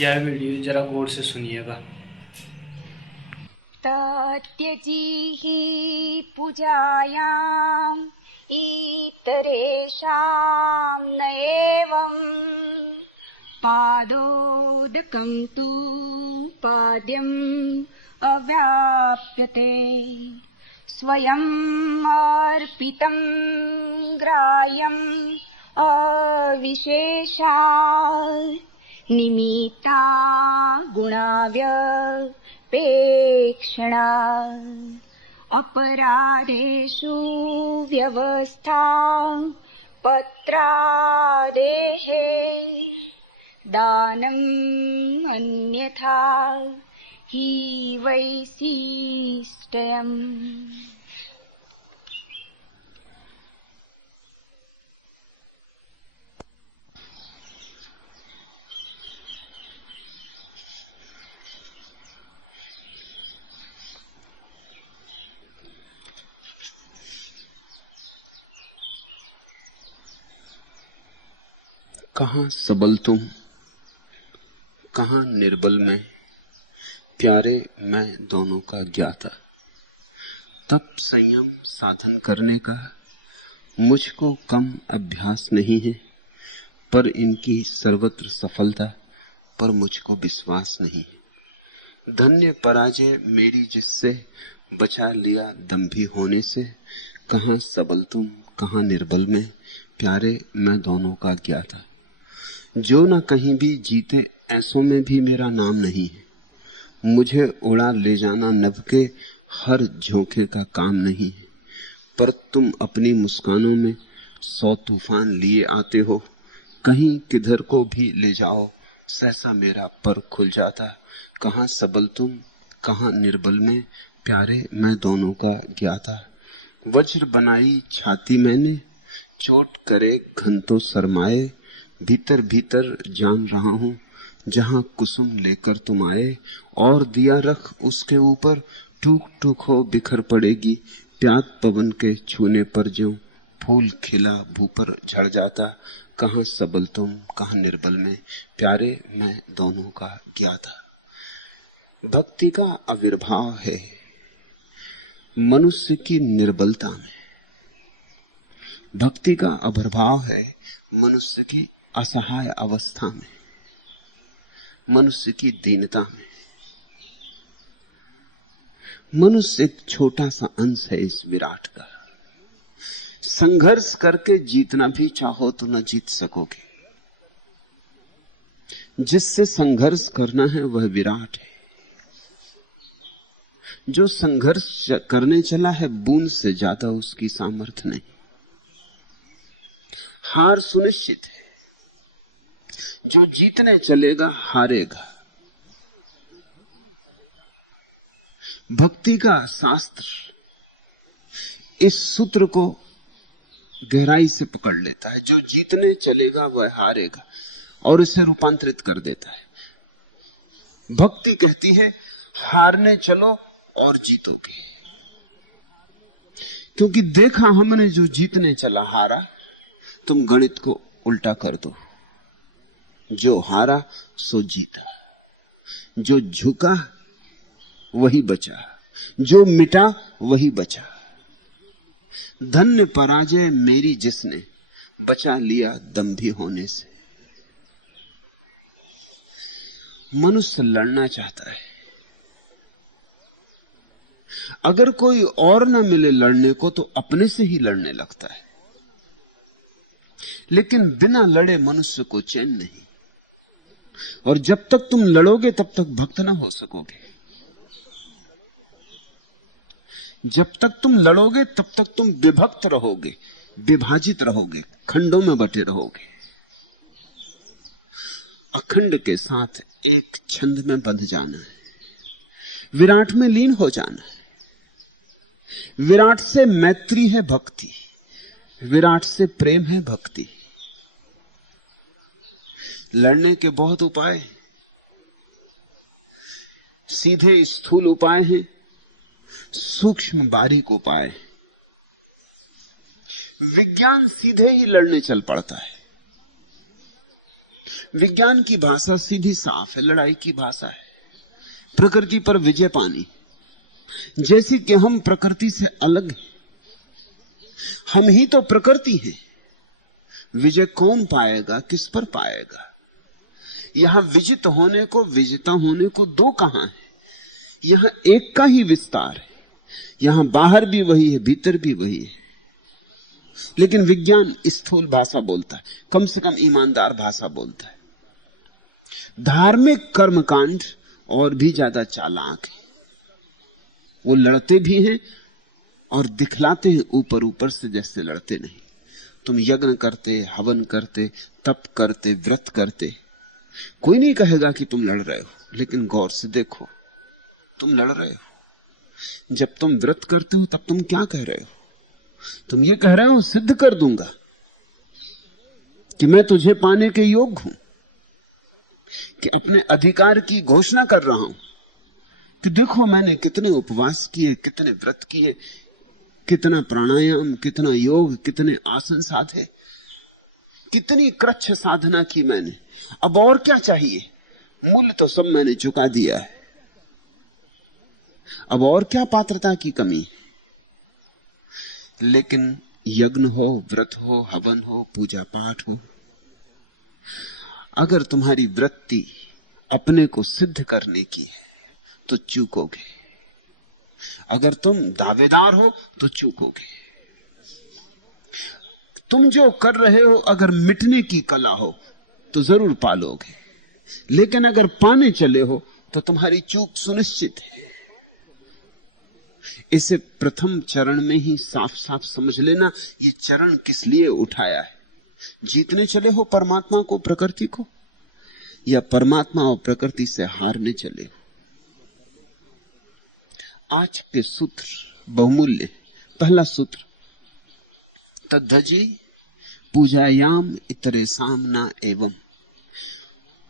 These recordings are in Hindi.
यह वीडियो जरा गौर से सुनिएगा। तत्यजीहि पूजायाम् इतरेषां न एवं पादोदकं तु पाद्यम् अव्याप्यते स्वयं अर्पितं ग्राह्यम् अविशेषात् निमित्ता गुणाव्यपेक्षणा अपराधेषु व्यवस्था पत्रादेहे दानम् अन्यथा हि वैशिष्ट्यम्। कहाँ सबल तुम, कहाँ निर्बल मैं, प्यारे मैं दोनों का ज्ञाता। तप संयम साधन करने का मुझको कम अभ्यास नहीं है, पर इनकी सर्वत्र सफलता पर मुझको विश्वास नहीं है। धन्य पराजय मेरी जिससे बचा लिया दंभी होने से। कहाँ सबल तुम, कहाँ निर्बल मैं, प्यारे मैं दोनों का ज्ञाता। जो न कहीं भी जीते ऐसों में भी मेरा नाम नहीं है। मुझे उड़ा ले जाना नभ के हर झोंके का काम नहीं है, पर तुम अपनी मुस्कानों में 100 तूफान लिए आते हो। कहीं किधर को भी ले जाओ सहसा मेरा पर खुल जाता। कहाँ सबल तुम, कहाँ निर्बल मैं, प्यारे मैं दोनों का ज्ञाता। वज्र बनाई छाती मैंने, चोट करे घन तो शर्माए। भीतर भीतर जान रहा हूं जहां कुसुम लेकर तुम आए। और दिया रख उसके ऊपर, टूक टूक हो बिखर पड़ेगी। प्याद पवन के छूने पर ज्यों फूल खिला भू पर झड़ जाता। कहाँ सबल तुम, कहाँ निर्बल में, प्यारे मैं दोनों का ज्ञाता। भक्ति का आविर्भाव है मनुष्य की निर्बलता में। भक्ति का आविर्भाव है मनुष्य की असहाय अवस्था में, मनुष्य की दीनता में। मनुष्य एक छोटा सा अंश है इस विराट का। संघर्ष करके जीतना भी चाहो तो न जीत सकोगे। जिससे संघर्ष करना है वह विराट है। जो संघर्ष करने चला है बूंद से ज्यादा उसकी सामर्थ्य नहीं। हार सुनिश्चित है। जो जीतने चलेगा हारेगा। भक्ति का शास्त्र इस सूत्र को गहराई से पकड़ लेता है। जो जीतने चलेगा वह हारेगा, और इसे रूपांतरित कर देता है। भक्ति कहती है हारने चलो और जीतोगे, क्योंकि देखा हमने जो जीतने चला हारा। तुम गणित को उल्टा कर दो, जो हारा सो जीता, जो झुका वही बचा, जो मिटा वही बचा। धन्य पराजय मेरी जिसने बचा लिया दंभी होने से। मनुष्य लड़ना चाहता है, अगर कोई और ना मिले लड़ने को तो अपने से ही लड़ने लगता है। लेकिन बिना लड़े मनुष्य को चैन नहीं, और जब तक तुम लड़ोगे तब तक भक्त ना हो सकोगे। जब तक तुम लड़ोगे तब तक तुम विभक्त रहोगे, विभाजित रहोगे, खंडों में बटे रहोगे। अखंड के साथ एक छंद में बंध जाना है, विराट में लीन हो जाना है। विराट से मैत्री है भक्ति, विराट से प्रेम है भक्ति। लड़ने के बहुत उपाय हैं, सीधे स्थूल उपाय हैं, सूक्ष्म बारीक उपाय हैं। विज्ञान सीधे ही लड़ने चल पड़ता है, विज्ञान की भाषा सीधी साफ है, लड़ाई की भाषा है, प्रकृति पर विजय पानी। जैसे कि हम प्रकृति से अलग हैं, हम ही तो प्रकृति हैं। विजय कौन पाएगा, किस पर पाएगा? यहां विजित होने को, विजेता होने को दो कहां है? यहां एक का ही विस्तार है। यहां बाहर भी वही है, भीतर भी वही है। लेकिन विज्ञान स्थूल भाषा बोलता है, कम से कम ईमानदार भाषा बोलता है। धार्मिक कर्मकांड और भी ज्यादा चालाक है। वो लड़ते भी हैं और दिखलाते हैं ऊपर ऊपर से, जैसे लड़ते नहीं। तुम यज्ञ करते, हवन करते, तप करते, व्रत करते, कोई नहीं कहेगा कि तुम लड़ रहे हो, लेकिन गौर से देखो, तुम लड़ रहे हो। जब तुम व्रत करते हो तब तुम क्या कह रहे हो? तुम ये कह रहे हो, सिद्ध कर दूंगा कि मैं तुझे पाने के योग्य हूं, कि अपने अधिकार की घोषणा कर रहा हूं, कि देखो मैंने कितने उपवास किए, कितने व्रत किए, कितना प्राणायाम, कितना योग, कितने आसन साधे, कितनी कृच्छ साधना की मैंने। अब और क्या चाहिए? मूल्य तो सब मैंने चुका दिया है, अब और क्या पात्रता की कमी? लेकिन यज्ञ हो, व्रत हो, हवन हो, पूजा पाठ हो, अगर तुम्हारी वृत्ति अपने को सिद्ध करने की है तो चूकोगे। अगर तुम दावेदार हो तो चूकोगे। तुम जो कर रहे हो अगर मिटने की कला हो तो जरूर पालोगे, लेकिन अगर पाने चले हो तो तुम्हारी चूक सुनिश्चित है। इसे प्रथम चरण में ही साफ साफ समझ लेना। ये चरण किस लिए उठाया है? जीतने चले हो परमात्मा को, प्रकृति को, या परमात्मा और प्रकृति से हारने चले हो? आज के सूत्र बहुमूल्य। पहला सूत्र, तद्धजी पूजायाम इतरेसाम न एवं।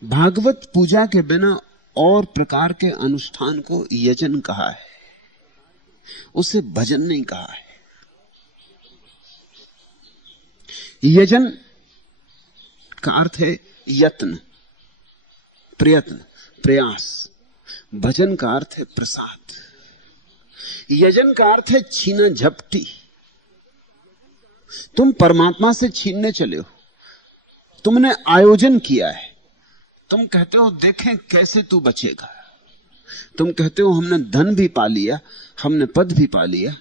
भागवत पूजा के बिना और प्रकार के अनुष्ठान को यजन कहा है, उसे भजन नहीं कहा है। यजन का अर्थ है यत्न, प्रयत्न, प्रयास। भजन का अर्थ है प्रसाद। यजन का अर्थ है छीना झपटी। तुम परमात्मा से छीनने चले हो, तुमने आयोजन किया है। तुम कहते हो देखें कैसे तू बचेगा। तुम कहते हो हमने धन भी पा लिया, हमने पद भी पा लिया,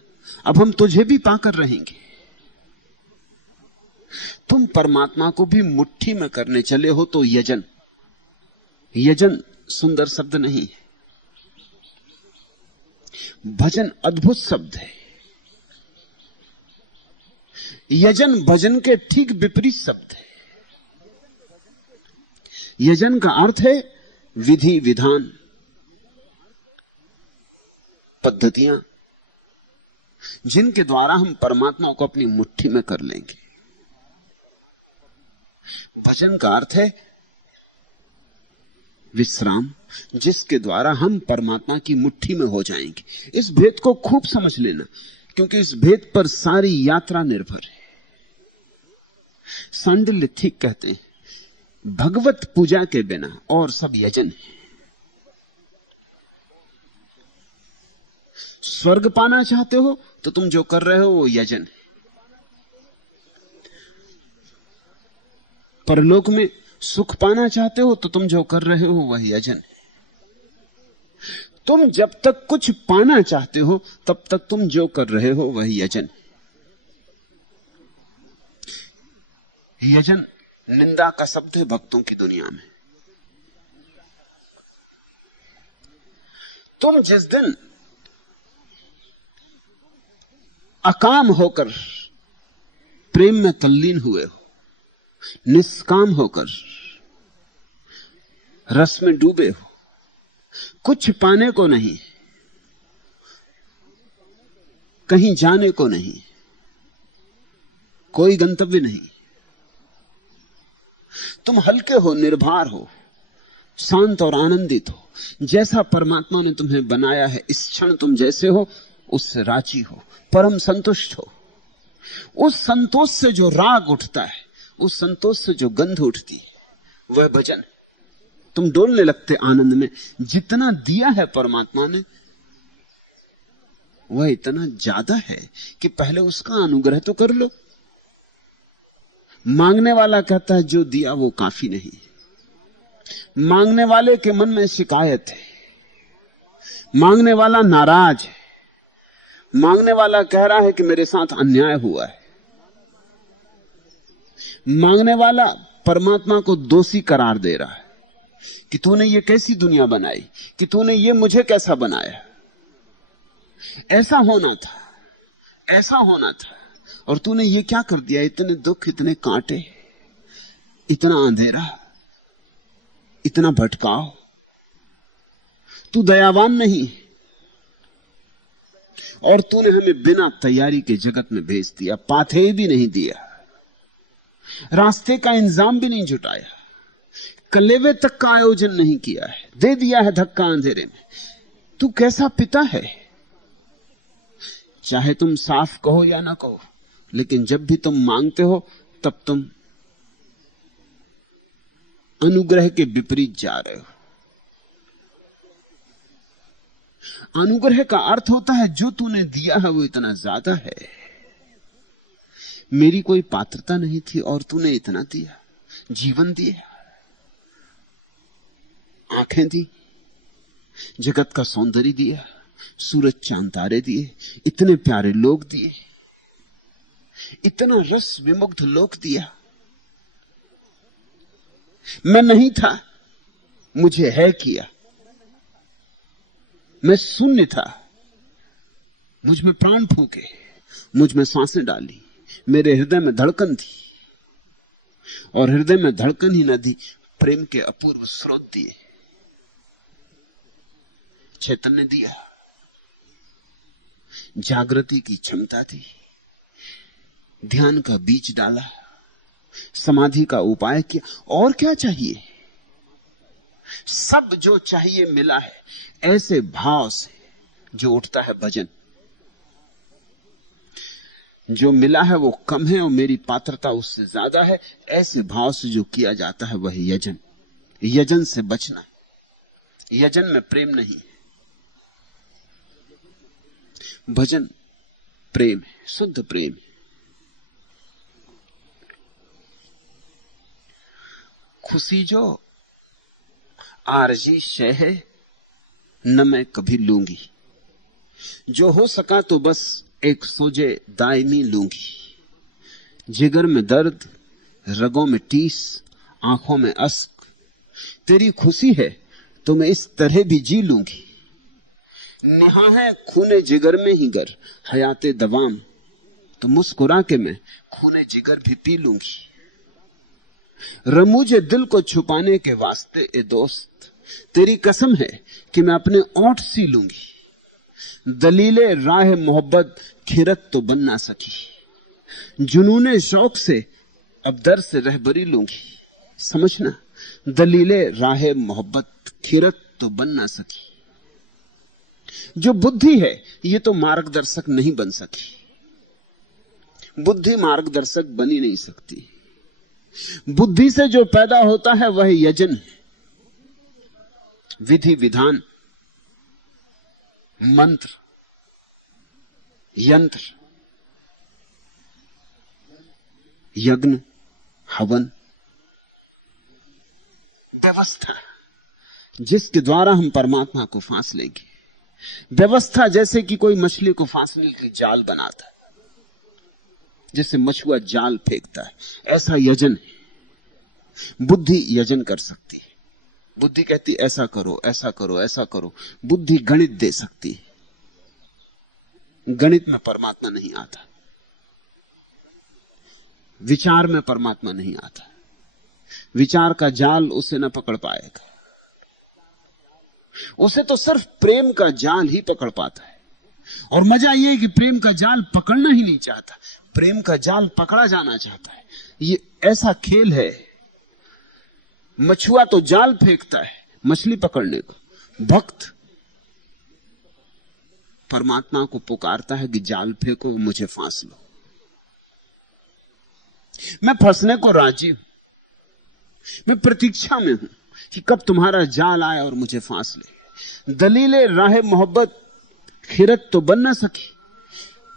अब हम तुझे भी पाकर रहेंगे। तुम परमात्मा को भी मुट्ठी में करने चले हो तो यजन। यजन सुंदर शब्द नहीं है, भजन अद्भुत शब्द है। यजन भजन के ठीक विपरीत शब्द है। यजन का अर्थ है विधि विधान, पद्धतियां, जिनके द्वारा हम परमात्मा को अपनी मुट्ठी में कर लेंगे। भजन का अर्थ है विश्राम, जिसके द्वारा हम परमात्मा की मुट्ठी में हो जाएंगे। इस भेद को खूब समझ लेना, क्योंकि इस भेद पर सारी यात्रा निर्भर है। सांडिल्य ठीक कहते हैं, भगवत पूजा के बिना और सब यजन है। स्वर्ग पाना चाहते हो तो तुम जो कर रहे हो वो यजन है। परलोक में सुख पाना चाहते हो तो तुम जो कर रहे हो वह यजन है। तुम जब तक कुछ पाना चाहते हो तब तक तुम जो कर रहे हो वह यजन है। यजन निंदा का शब्द है भक्तों की दुनिया में। तुम जिस दिन अकाम होकर प्रेम में तल्लीन हुए हो, निष्काम होकर रस में डूबे हो, कुछ पाने को नहीं, कहीं जाने को नहीं, कोई गंतव्य नहीं, तुम हल्के हो, निर्भर हो, शांत और आनंदित हो, जैसा परमात्मा ने तुम्हें बनाया है इस क्षण तुम जैसे हो उससे राजी हो, परम संतुष्ट हो। उस संतोष से जो राग उठता है, उस संतोष से जो गंध उठती है, वह भजन। तुम डोलने लगते आनंद में। जितना दिया है परमात्मा ने वह इतना ज्यादा है कि पहले उसका अनुग्रह तो कर लो। मांगने वाला कहता है जो दिया वो काफी नहीं। मांगने वाले के मन में शिकायत है, मांगने वाला नाराज है, मांगने वाला कह रहा है कि मेरे साथ अन्याय हुआ है। मांगने वाला परमात्मा को दोषी करार दे रहा है कि तूने ये कैसी दुनिया बनाई, कि तूने ये मुझे कैसा बनाया। ऐसा होना था, ऐसा होना था, और तूने ये क्या कर दिया। इतने दुख, इतने कांटे, इतना अंधेरा, इतना भटकाव। तू दयावान नहीं, और तूने हमें बिना तैयारी के जगत में भेज दिया। पाथे भी नहीं दिया, रास्ते का इंतजाम भी नहीं जुटाया, कलेवे तक का आयोजन नहीं किया है, दे दिया है धक्का अंधेरे में। तू कैसा पिता है। चाहे तुम साफ कहो या ना कहो, लेकिन जब भी तुम मांगते हो तब तुम अनुग्रह के विपरीत जा रहे हो। अनुग्रह का अर्थ होता है जो तूने दिया है वो इतना ज्यादा है। मेरी कोई पात्रता नहीं थी और तूने इतना दिया। जीवन दिया, आंखें दी, जगत का सौंदर्य दिया, सूरज चांद तारे दिए, इतने प्यारे लोग दिए, इतना रस विमुग्ध लोक दिया। मैं नहीं था, मुझे है किया। मैं शून्य था, मुझ में प्राण फूंके, मुझ में सांसें डाली, मेरे हृदय में धड़कन थी, और हृदय में धड़कन ही न दी, प्रेम के अपूर्व स्रोत दिए। चैतन्य दिया, जागृति की क्षमता थी, ध्यान का बीज डाला, समाधि का उपाय किया। और क्या चाहिए। सब जो चाहिए मिला है। ऐसे भाव से जो उठता है भजन। जो मिला है वो कम है और मेरी पात्रता उससे ज्यादा है, ऐसे भाव से जो किया जाता है वह यजन। यजन से बचना। यजन में प्रेम नहीं है, भजन प्रेम है, शुद्ध प्रेम है। खुशी जो आरजी शय है न मैं कभी लूंगी। जो हो सका तो बस एक सोजे दायमी लूंगी। जिगर में दर्द, रगों में टीस, आंखों में अश्क। तेरी खुशी है तो मैं इस तरह भी जी लूंगी। निहा है खूने जिगर में ही गर, हयाते दवाम। तो मुस्कुरा के मैं खूने जिगर भी पी लूंगी। रमूजे दिल को छुपाने के वास्ते ए दोस्त, तेरी कसम है कि मैं अपने ओंठ सी लूंगी। दलीले राह मोहब्बत खिरत तो बन ना सकी। जुनूने शौक से अब दर से रहबरी लूंगी। समझना, दलीले राह मोहब्बत खिरत तो बन ना सकी। जो बुद्धि है ये तो मार्गदर्शक नहीं बन सकी। बुद्धि मार्गदर्शक बनी नहीं सकती। बुद्धि से जो पैदा होता है वह यजन है। विधि विधान, मंत्र, यंत्र, यज्ञ, हवन, व्यवस्था, जिसके द्वारा हम परमात्मा को फांस लेंगे। व्यवस्था जैसे कि कोई मछली को फांसने के लिए जाल बनाता है, जैसे मछुआ जाल फेंकता है, ऐसा यजन है। बुद्धि यजन कर सकती है। बुद्धि कहती ऐसा करो, ऐसा करो, ऐसा करो। बुद्धि गणित दे सकती है। गणित में परमात्मा नहीं आता, विचार में परमात्मा नहीं आता। विचार का जाल उसे न पकड़ पाएगा। उसे तो सिर्फ प्रेम का जाल ही पकड़ पाता है। और मजा यह है कि प्रेम का जाल पकड़ना ही नहीं चाहता, प्रेम का जाल पकड़ा जाना चाहता है। ये ऐसा खेल है। मछुआ तो जाल फेंकता है मछली पकड़ने को, भक्त परमात्मा को पुकारता है कि जाल फेंको, मुझे फांस लो। मैं फंसने को राजी हूं, मैं प्रतीक्षा में हूं कि कब तुम्हारा जाल आए और मुझे फांस ले। दलीले राह मोहब्बत खिरत तो बन ना सकी।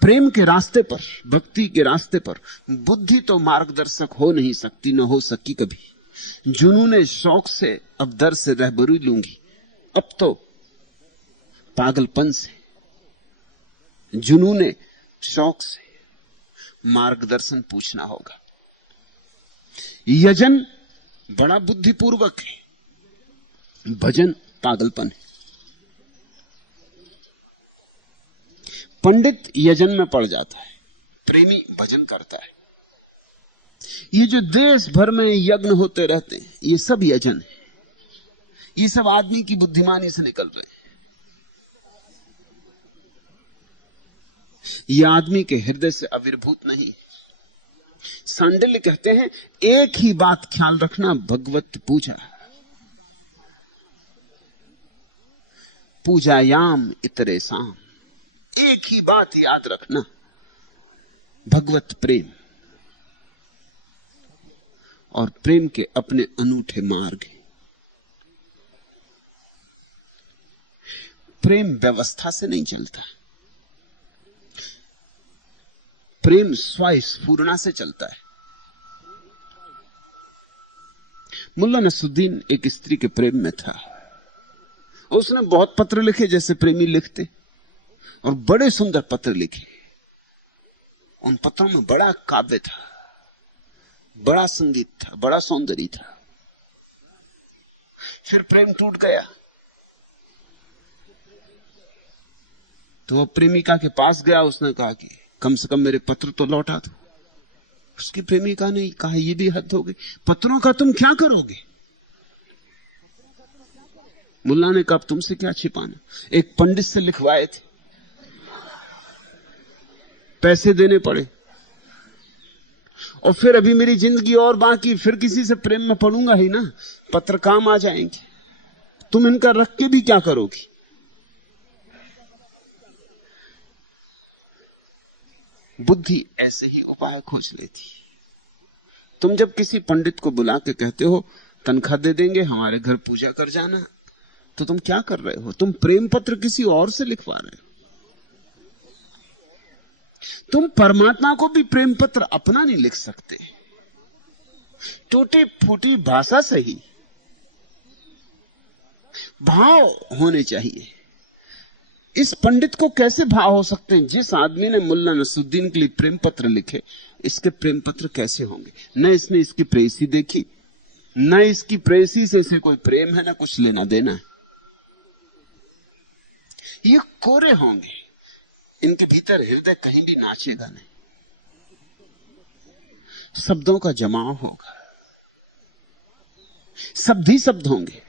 प्रेम के रास्ते पर, भक्ति के रास्ते पर बुद्धि तो मार्गदर्शक हो नहीं सकती, न हो सकी कभी। जुनूने शौक से अब दर से रहबरी लूंगी, अब तो पागलपन से, जुनूने शौक से मार्गदर्शन पूछना होगा। यजन बड़ा बुद्धिपूर्वक है, भजन पागलपन है। पंडित यजन में पड़ जाता है, प्रेमी भजन करता है। ये जो देश भर में यज्ञ होते रहते हैं, ये सब यजन है। ये सब आदमी की बुद्धिमानी से निकल रहे हैं। ये आदमी के हृदय से आविर्भूत नहीं। सांडिल्य कहते हैं एक ही बात ख्याल रखना, भगवत पूजा। पूजायाम इतरे साम, एक ही बात याद रखना, भगवत प्रेम। और प्रेम के अपने अनूठे मार्ग हैं। प्रेम व्यवस्था से नहीं चलता, प्रेम स्वस्फूर्णा से चलता है। मुल्ला नसरुद्दीन एक स्त्री के प्रेम में था। उसने बहुत पत्र लिखे जैसे प्रेमी लिखते, और बड़े सुंदर पत्र लिखे। उन पत्रों में बड़ा काव्य था, बड़ा संगीत था, बड़ा सौंदर्य था। फिर प्रेम टूट गया तो वो प्रेमिका के पास गया। उसने कहा कि कम से कम मेरे पत्र तो लौटा दो। उसकी प्रेमिका ने कहा यह भी हद हो गई, पत्रों का तुम क्या करोगे? मुल्ला ने कहा तुमसे क्या छिपाना। एक पंडित से लिखवाए थे, पैसे देने पड़े, और फिर अभी मेरी जिंदगी और बाकी, फिर किसी से प्रेम में पड़ूंगा ही ना, पत्र काम आ जाएंगे। तुम इनका रख के भी क्या करोगी? बुद्धि ऐसे ही उपाय खोज लेती। तुम जब किसी पंडित को बुला के कहते हो तनख्वाह दे देंगे, हमारे घर पूजा कर जाना, तो तुम क्या कर रहे हो? तुम प्रेम पत्र किसी और से लिखवा रहे हो। तुम परमात्मा को भी प्रेम पत्र अपना नहीं लिख सकते। टूटी फूटी भाषा से ही भाव होने चाहिए। इस पंडित को कैसे भाव हो सकते हैं? जिस आदमी ने मुल्ला नसरुद्दीन के लिए प्रेम पत्र लिखे, इसके प्रेम पत्र कैसे होंगे? न इसने इसकी प्रेयसी देखी, न इसकी प्रेयसी से इसे कोई प्रेम है, न कुछ लेना देना है। ये कोरे होंगे, इनके भीतर हृदय कहीं भी नाचेगा नहीं। शब्दों का जमाव होगा, शब्द ही शब्द होंगे,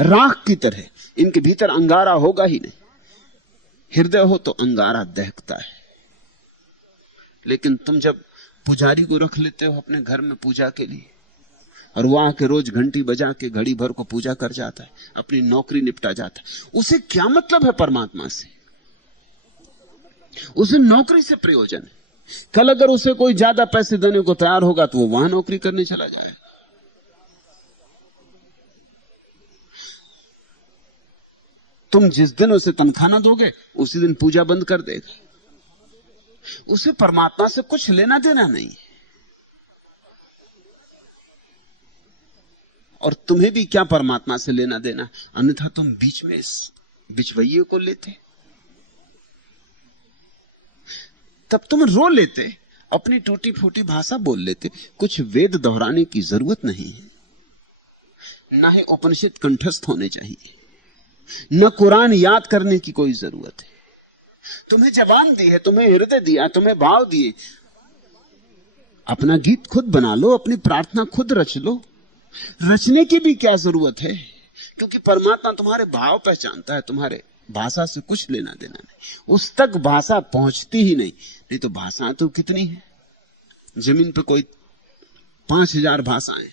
राख की तरह। इनके भीतर अंगारा होगा ही नहीं। हृदय हो तो अंगारा दहकता है। लेकिन तुम जब पुजारी को रख लेते हो अपने घर में पूजा के लिए, और वो आके रोज घंटी बजा के घड़ी भर को पूजा कर जाता है, अपनी नौकरी निपटा जाता है, उसे क्या मतलब है परमात्मा से? उसे नौकरी से प्रयोजन है। कल अगर उसे कोई ज्यादा पैसे देने को तैयार होगा तो वो वहां नौकरी करने चला जाएगा। तुम जिस दिन उसे तनख्वाह ना दोगे, उसी दिन पूजा बंद कर देगा। उसे परमात्मा से कुछ लेना देना नहीं। और तुम्हें भी क्या परमात्मा से लेना देना? अन्यथा तुम बीच में इस बिचवैये को लेते, तब तुम रो लेते, अपनी टूटी फूटी भाषा बोल लेते। कुछ वेद दोहराने की जरूरत नहीं है, ना ही उपनिषद कंठस्थ होने चाहिए, न कुरान याद करने की कोई जरूरत है। तुम्हें जबान दी है, तुम्हें हृदय दिया, तुम्हें भाव दिए। अपना गीत खुद बना लो, अपनी प्रार्थना खुद रच लो। रचने की भी क्या जरूरत है? क्योंकि परमात्मा तुम्हारे भाव पहचानता है, तुम्हारे भाषा से कुछ लेना देना नहीं। उस तक भाषा पहुंचती ही नहीं। नहीं तो भाषाएं तो कितनी है, जमीन पर कोई 5000 भाषाएं,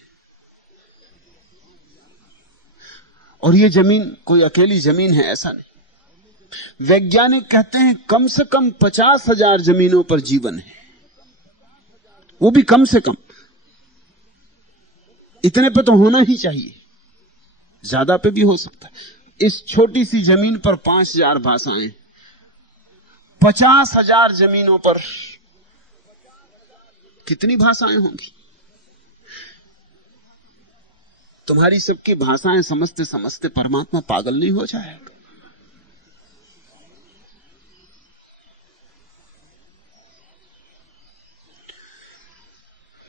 और ये जमीन कोई अकेली जमीन है ऐसा नहीं। वैज्ञानिक कहते हैं कम से कम 50,000 जमीनों पर जीवन है, वो भी कम से कम। इतने पे तो होना ही चाहिए, ज्यादा पे भी हो सकता है। इस छोटी सी जमीन पर 5,000 भाषाएं, 50,000 जमीनों पर कितनी भाषाएं होंगी? तुम्हारी सबकी भाषाएं समझते समझते परमात्मा पागल नहीं हो जाएगा?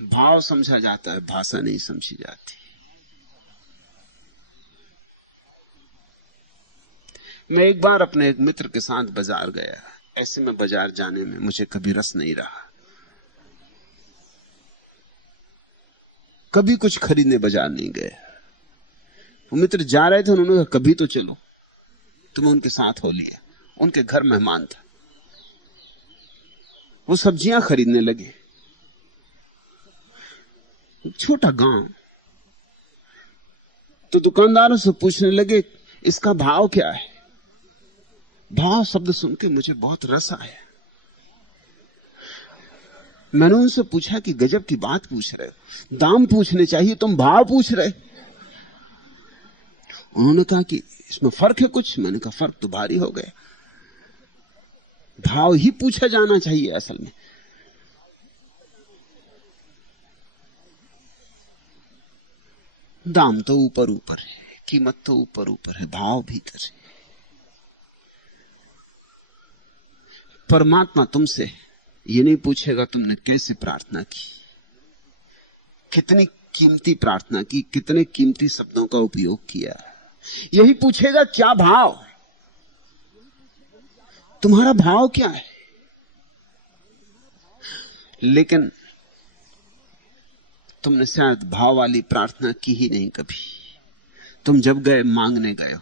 भाव समझा जाता है, भाषा नहीं समझी जाती। मैं एक बार अपने एक मित्र के साथ बाजार गया। ऐसे में बाजार जाने में मुझे कभी रस नहीं रहा, कभी कुछ खरीदने बाजार नहीं गए। वो मित्र जा रहे थे, उन्होंने कहा कभी तो चलो, तो मैं उनके साथ हो लिया। उनके घर मेहमान था, वो सब्जियां खरीदने लगे। छोटा गांव, तो दुकानदारों से पूछने लगे इसका भाव क्या है। भाव शब्द सुन के मुझे बहुत रस आया। मैंने उनसे पूछा कि गजब की बात पूछ रहे हो, दाम पूछने चाहिए, तुम भाव पूछ रहे। उन्होंने कहा कि इसमें फर्क है कुछ। मैंने कहा फर्क तो भारी हो गया, भाव ही पूछा जाना चाहिए असल में। दाम तो ऊपर ऊपर है, कीमत तो ऊपर ऊपर है, भाव भीतर है। परमात्मा तुमसे ये नहीं पूछेगा तुमने कैसे प्रार्थना की, कितनी कीमती प्रार्थना की, कितने कीमती शब्दों का उपयोग किया। यही पूछेगा क्या भाव, तुम्हारा भाव क्या है। लेकिन तुमने शायद भाव वाली प्रार्थना की ही नहीं कभी। तुम जब गए मांगने गए हो,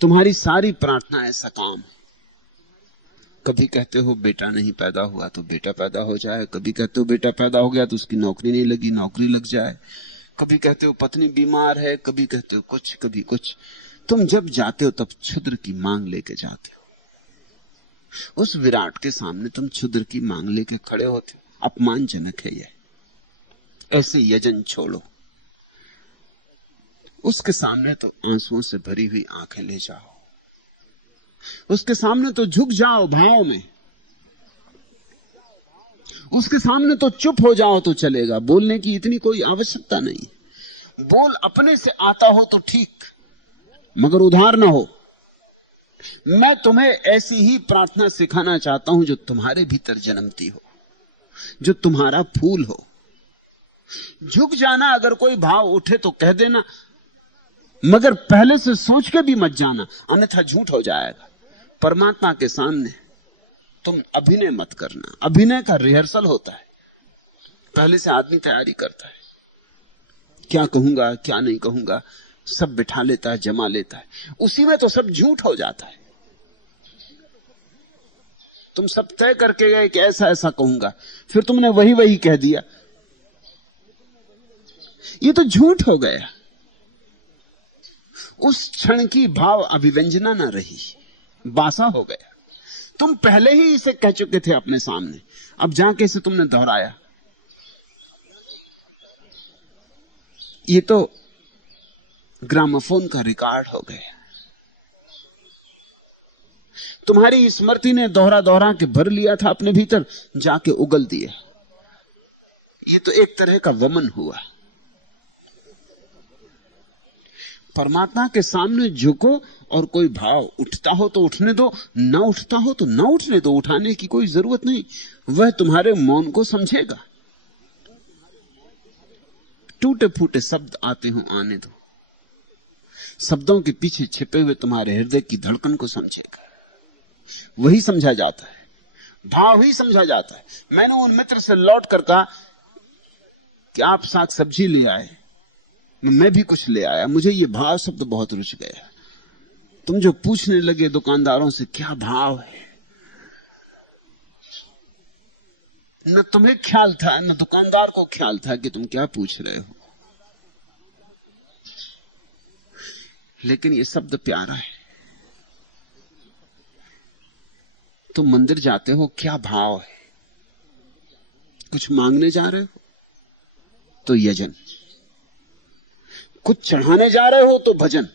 तुम्हारी सारी प्रार्थनाएं सकाम। कभी कहते हो बेटा नहीं पैदा हुआ तो बेटा पैदा हो जाए, कभी कहते हो बेटा पैदा हो गया तो उसकी नौकरी नहीं लगी, नौकरी लग जाए, कभी कहते हो पत्नी बीमार है, कभी कहते हो कुछ, कभी कुछ। तुम जब जाते हो तब क्षुद्र की मांग लेके जाते हो। उस विराट के सामने तुम क्षुद्र की मांग लेके खड़े होते हो। अपमानजनक है यह। ऐसे यजन छोड़ो, उसके सामने तो आंसुओं से भरी हुई आंखें ले जाओ, उसके सामने तो झुक जाओ भाव में, उसके सामने तो चुप हो जाओ तो चलेगा। बोलने की इतनी कोई आवश्यकता नहीं। बोल अपने से आता हो तो ठीक, मगर उधार ना हो। मैं तुम्हें ऐसी ही प्रार्थना सिखाना चाहता हूं जो तुम्हारे भीतर जन्मती हो, जो तुम्हारा फूल हो। झुक जाना, अगर कोई भाव उठे तो कह देना, मगर पहले से सोच के भी मत जाना, अन्यथा झूठ हो जाएगा। परमात्मा के सामने तुम अभिनय मत करना। अभिनय का रिहर्सल होता है, पहले से आदमी तैयारी करता है, क्या कहूंगा क्या नहीं कहूंगा, सब बिठा लेता है, जमा लेता है। उसी में तो सब झूठ हो जाता है। तुम सब तय करके गए कि ऐसा ऐसा कहूंगा, फिर तुमने वही वही कह दिया, ये तो झूठ हो गया। उस क्षण की भाव अभिव्यंजना ना रही, बासा हो गया। तुम पहले ही इसे कह चुके थे अपने सामने, अब जाके इसे तुमने दोहराया। ये तो ग्रामोफोन का रिकॉर्ड हो गया। तुम्हारी स्मृति ने दोहरा दोहरा के भर लिया था अपने भीतर, जाके उगल दिया। ये तो एक तरह का वमन हुआ। परमात्मा के सामने झुको और कोई भाव उठता हो तो उठने दो, ना उठता हो तो ना उठने दो। उठाने की कोई जरूरत नहीं, वह तुम्हारे मौन को समझेगा। टूटे फूटे शब्द आते हो आने दो, शब्दों के पीछे छिपे हुए तुम्हारे हृदय की धड़कन को समझेगा। वही समझा जाता है, भाव ही समझा जाता है। मैंने उन मित्र से लौट कर कहा कि आप साग सब्जी ले आए, मैं भी कुछ ले आया। मुझे ये भाव शब्द बहुत रुच गया। तुम जो पूछने लगे दुकानदारों से क्या भाव है, न तुम्हें ख्याल था न दुकानदार को ख्याल था कि तुम क्या पूछ रहे हो, लेकिन ये शब्द प्यारा है। तुम मंदिर जाते हो, क्या भाव है, कुछ मांगने जा रहे हो, तो यजन, कुछ चढ़ाने जा रहे हो तो भजन,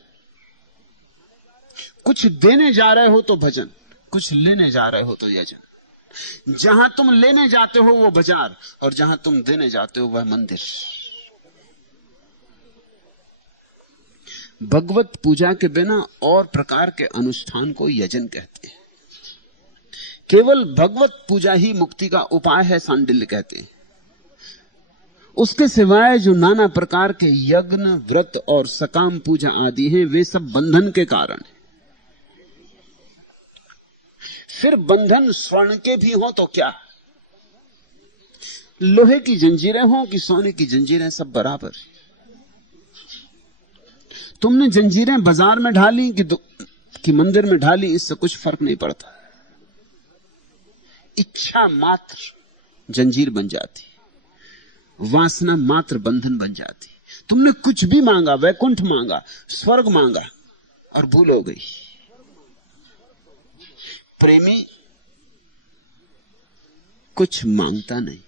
कुछ देने जा रहे हो तो भजन, कुछ लेने जा रहे हो तो यजन। जहां तुम लेने जाते हो वो बाजार, और जहां तुम देने जाते हो वह मंदिर। भगवत पूजा के बिना और प्रकार के अनुष्ठान को यजन कहते हैं। केवल भगवत पूजा ही मुक्ति का उपाय है, सांडिल्य कहते हैं। उसके सिवाय जो नाना प्रकार के यज्ञ, व्रत और सकाम पूजा आदि हैं, वे सब बंधन के कारण हैं। फिर बंधन स्वर्ण के भी हो तो क्या, लोहे की जंजीरें हो कि सोने की जंजीरें, सब बराबर। तुमने जंजीरें बाजार में ढाली कि मंदिर में ढाली, इससे कुछ फर्क नहीं पड़ता। इच्छा मात्र जंजीर बन जाती, वासना मात्र बंधन बन जाती। तुमने कुछ भी मांगा, वैकुंठ मांगा, स्वर्ग मांगा, और भूल हो गई। प्रेमी कुछ मांगता नहीं,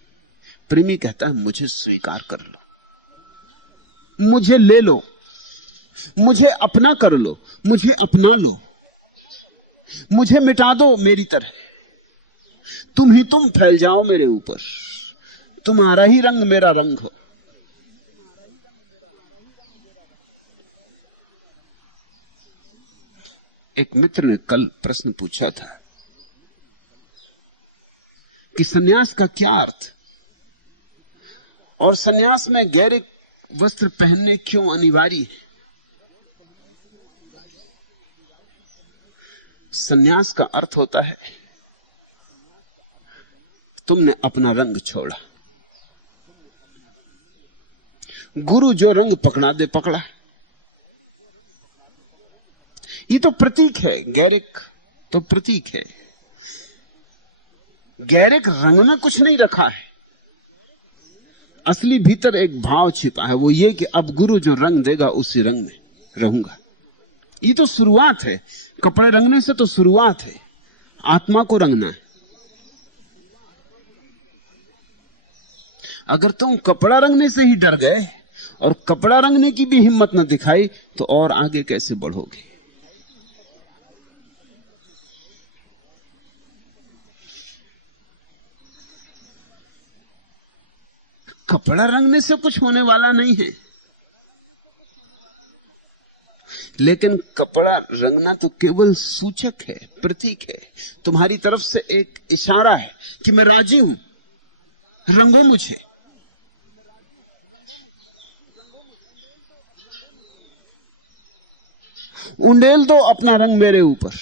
प्रेमी कहता है मुझे स्वीकार कर लो, मुझे ले लो, मुझे अपना कर लो, मुझे अपना लो, मुझे मिटा दो मेरी तरह, तुम फैल जाओ मेरे ऊपर, तुम्हारा ही रंग मेरा रंग हो। एक मित्र ने कल प्रश्न पूछा था कि सन्यास का क्या अर्थ, और सन्यास में गहरे वस्त्र पहनने क्यों अनिवार्य है। सन्यास का अर्थ होता है तुमने अपना रंग छोड़ा। गुरु जो रंग पकड़ा दे पकड़ा। ये तो प्रतीक है, गैरिक तो प्रतीक है। गैरिक रंग में कुछ नहीं रखा है, असली भीतर एक भाव छिपा है, वो ये कि अब गुरु जो रंग देगा उसी रंग में रहूंगा। ये तो शुरुआत है, कपड़े रंगने से तो शुरुआत है, आत्मा को रंगना है। अगर तुम कपड़ा रंगने से ही डर गए और कपड़ा रंगने की भी हिम्मत न दिखाई तो और आगे कैसे बढ़ोगे। कपड़ा रंगने से कुछ होने वाला नहीं है, लेकिन कपड़ा रंगना तो केवल सूचक है, प्रतीक है, तुम्हारी तरफ से एक इशारा है कि मैं राजी हूं, रंगो मुझे। उंडेल दो अपना रंग मेरे ऊपर,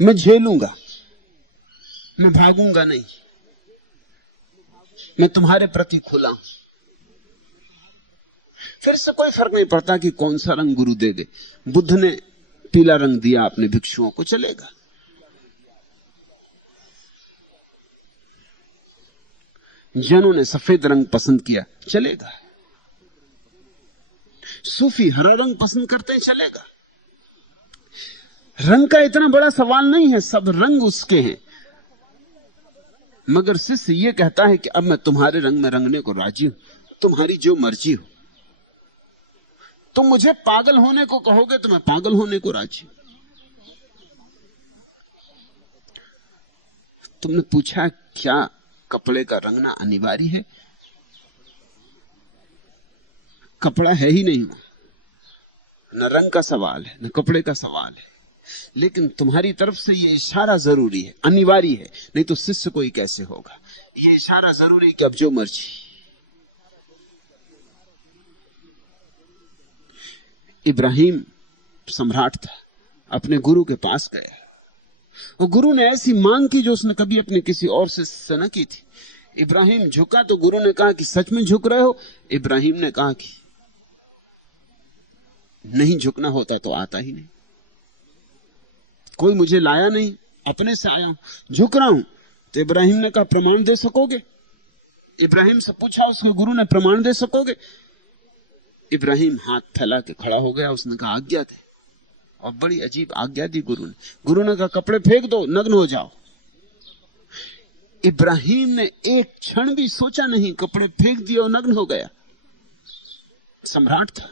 मैं झेलूंगा, मैं भागूंगा नहीं, मैं तुम्हारे प्रति खुला हूं। फिर से कोई फर्क नहीं पड़ता कि कौन सा रंग गुरु दे दे। बुद्ध ने पीला रंग दिया अपने भिक्षुओं को, चलेगा। जैनों ने सफेद रंग पसंद किया, चलेगा। सूफी हरा रंग पसंद करते हैं, चलेगा। रंग का इतना बड़ा सवाल नहीं है, सब रंग उसके हैं। मगर शिष्य ये कहता है कि अब मैं तुम्हारे रंग में रंगने को राजी हूं, तुम्हारी जो मर्जी हो। तुम मुझे पागल होने को कहोगे तो मैं पागल होने को राजी हूं। तुमने पूछा क्या कपड़े का रंगना अनिवार्य है? कपड़ा है ही नहीं, न रंग का सवाल है न कपड़े का सवाल है, लेकिन तुम्हारी तरफ से यह इशारा जरूरी है, अनिवार्य है, नहीं तो शिष्य कोई कैसे होगा। यह इशारा जरूरी है कि अब जो मर्जी। इब्राहिम सम्राट था, अपने गुरु के पास गया, और गुरु ने ऐसी मांग की जो उसने कभी अपने किसी और से न की थी। इब्राहिम झुका तो गुरु ने कहा कि सच में झुक रहे हो? इब्राहिम ने कहा कि नहीं, झुकना होता तो आता ही नहीं, कोई मुझे लाया नहीं, अपने से आया हूं, झुक रहा हूं। तो इब्राहिम ने कहा प्रमाण दे सकोगे? इब्राहिम से पूछा उसके गुरु ने, प्रमाण दे सकोगे? इब्राहिम हाथ फैला के खड़ा हो गया, उसने कहा आज्ञा दे। और बड़ी अजीब आज्ञा दी गुरु ने। गुरु ने कहा कपड़े फेंक दो, नग्न हो जाओ। इब्राहिम ने एक क्षण भी सोचा नहीं, कपड़े फेंक दिए और नग्न हो गया। सम्राट था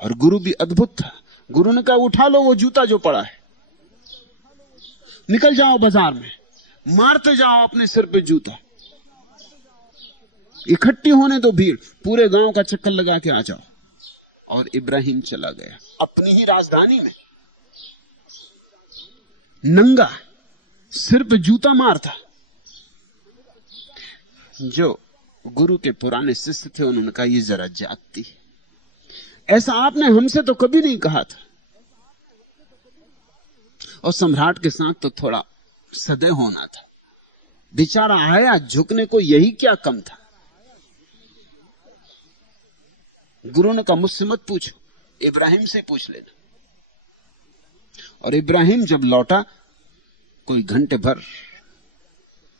और गुरु भी अद्भुत था। गुरु ने कहा उठा लो वो जूता जो पड़ा है, निकल जाओ बाजार में, मारते जाओ अपने सिर पे जूता, इकट्ठी होने दो भीड़, पूरे गांव का चक्कर लगा के आ जाओ। और इब्राहिम चला गया अपनी ही राजधानी में, नंगा, सिर पे जूता मारता। जो गुरु के पुराने शिष्य थे उन्होंने कहा ये जरा जागती है, ऐसा आपने हमसे तो कभी नहीं कहा था। और सम्राट के साथ तो थोड़ा सदैव होना था, बेचारा आया झुकने को, यही क्या कम था। गुरु ने कहा मुझसे मत पूछो, इब्राहिम से पूछ लेना। और इब्राहिम जब लौटा, कोई घंटे भर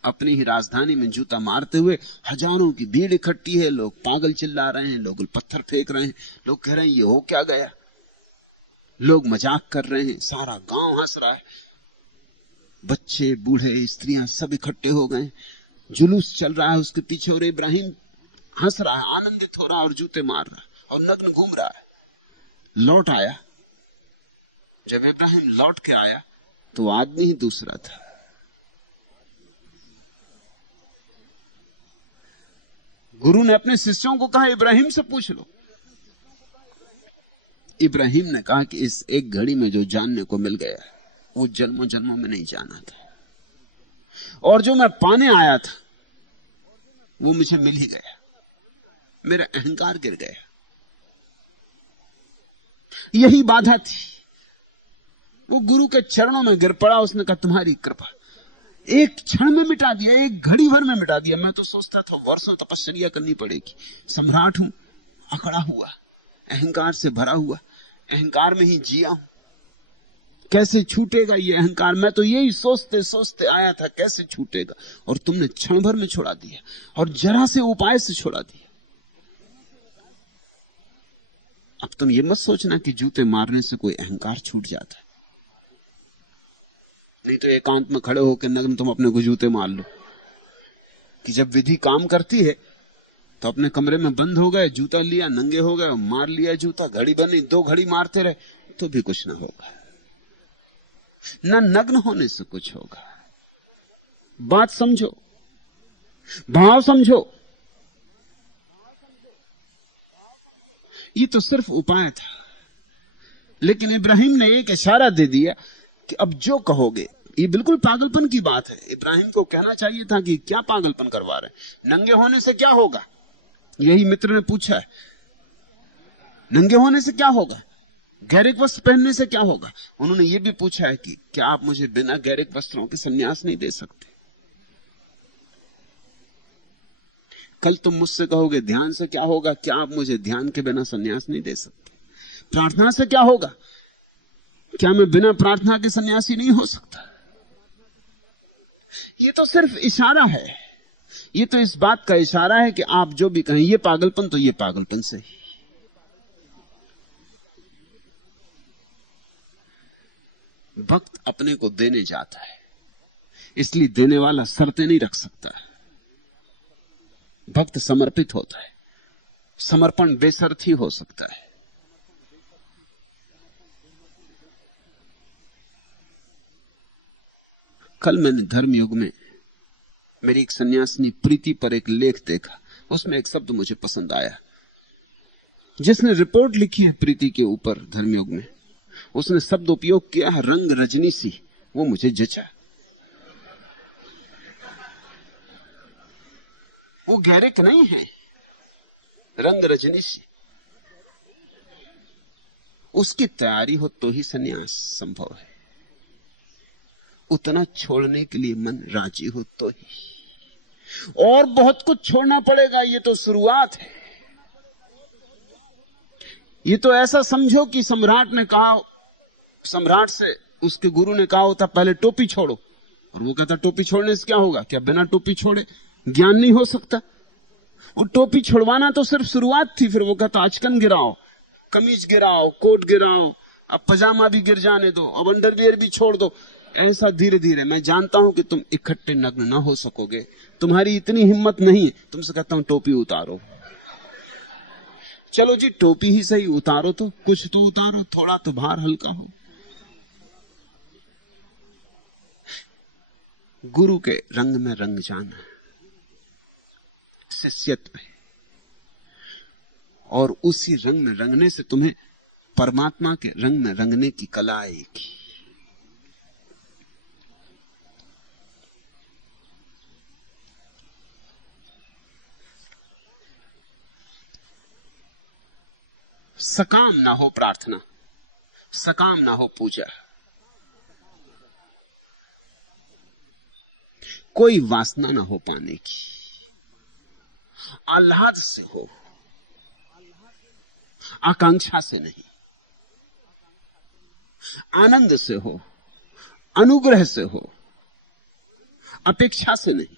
अपनी ही राजधानी में जूता मारते हुए, हजारों की भीड़ इकट्ठी है, लोग पागल चिल्ला रहे हैं, लोग पत्थर फेंक रहे हैं, लोग कह रहे हैं ये हो क्या गया, लोग मजाक कर रहे हैं, सारा गांव हंस रहा है, बच्चे बूढ़े स्त्रियां सब इकट्ठे हो गए, जुलूस चल रहा है उसके पीछे, और इब्राहिम हंस रहा है, आनंदित हो रहा है और जूते मार रहा है और नग्न घूम रहा है। लौट आया, जब इब्राहिम लौट के आया तो आदमी ही दूसरा था। गुरु ने अपने शिष्यों को कहा इब्राहिम से पूछ लो। इब्राहिम ने कहा कि इस एक घड़ी में जो जानने को मिल गया वो जन्मों जन्मों में नहीं जाना था, और जो मैं पाने आया था वो मुझे मिल ही गया, मेरा अहंकार गिर गया। यही बाधा थी। वो गुरु के चरणों में गिर पड़ा, उसने कहा तुम्हारी कृपा, एक क्षण में मिटा दिया, एक घड़ी भर में मिटा दिया। मैं तो सोचता था वर्षों तपस्या करनी पड़ेगी, सम्राट हूं, अकड़ा हुआ, अहंकार से भरा हुआ, अहंकार में ही जिया हूं, कैसे छूटेगा ये अहंकार। मैं तो यही सोचते सोचते आया था कैसे छूटेगा, और तुमने क्षण भर में छोड़ा दिया, और जरा से उपाय से छोड़ा दिया। अब तुम ये मत सोचना कि जूते मारने से कोई अहंकार छूट जाता है, नहीं तो एकांत में खड़े होकर नग्न तुम अपने को जूते मार लो। कि जब विधि काम करती है तो अपने कमरे में बंद हो गए, जूता लिया, नंगे हो गए, मार लिया जूता, घड़ी बनी, 2 घड़ी मारते रहे तो भी कुछ ना होगा, ना नग्न होने से कुछ होगा। बात समझो, भाव समझो। ये तो सिर्फ उपाय था, लेकिन इब्राहिम ने एक इशारा दे दिया कि अब जो कहोगे, ये बिल्कुल पागलपन की बात है। इब्राहिम को कहना चाहिए था कि क्या पागलपन करवा रहे हैं, नंगे होने से क्या होगा। यही मित्र ने पूछा है, नंगे होने से क्या होगा, गैरिक वस्त्र पहनने से क्या होगा। उन्होंने ये भी पूछा है कि क्या आप मुझे बिना गैरिक वस्त्रों के संन्यास नहीं दे सकते। कल तुम मुझसे कहोगे ध्यान से क्या होगा, क्या आप मुझे ध्यान के बिना संन्यास नहीं दे सकते। प्रार्थना से क्या होगा, क्या मैं बिना प्रार्थना के सन्यासी नहीं हो सकता। ये तो सिर्फ इशारा है, ये तो इस बात का इशारा है कि आप जो भी कहें ये पागलपन, तो ये पागलपन से ही। भक्त अपने को देने जाता है, इसलिए देने वाला शर्तें नहीं रख सकता। भक्त समर्पित होता है, समर्पण बेशर्त ही हो सकता है। कल मैंने धर्मयुग में मेरी एक सन्यासिनी प्रीति पर एक लेख देखा, उसमें एक शब्द मुझे पसंद आया। जिसने रिपोर्ट लिखी है प्रीति के ऊपर धर्मयुग में, उसने शब्द उपयोग किया है रंग रजनी सी। वो मुझे जचा। वो गैरिक नहीं है, रंग रजनी सी। उसकी तैयारी हो तो ही सन्यास संभव है, उतना छोड़ने के लिए मन राजी हो तो ही। और बहुत कुछ छोड़ना पड़ेगा, ये तो शुरुआत है। ये तो ऐसा समझो कि सम्राट ने कहा, सम्राट से उसके गुरु ने कहा होता पहले टोपी छोड़ो, और वो कहता टोपी छोड़ने से क्या होगा, क्या बिना टोपी छोड़े ज्ञान नहीं हो सकता। वो टोपी छुड़वाना तो सिर्फ शुरुआत थी। फिर वो कहता अचकन गिराओ, कमीज गिराओ, कोट गिराओ, अब पजामा भी गिर जाने दो, अब अंडरवियर भी छोड़ दो। ऐसा धीरे धीरे। मैं जानता हूं कि तुम इकट्ठे नग्न ना हो सकोगे, तुम्हारी इतनी हिम्मत नहीं है। तुमसे कहता हूं टोपी उतारो। चलो जी, टोपी ही सही उतारो, तो कुछ तो उतारो, थोड़ा तो भार हल्का हो। गुरु के रंग में रंग जाना, शिष्यत्व में, और उसी रंग में रंगने से तुम्हें परमात्मा के रंग में रंगने की कला आएगी। सकाम ना हो प्रार्थना, सकाम ना हो पूजा, कोई वासना ना हो पाने की, आह्लाद से हो, आकांक्षा से नहीं, आनंद से हो, अनुग्रह से हो, अपेक्षा से नहीं।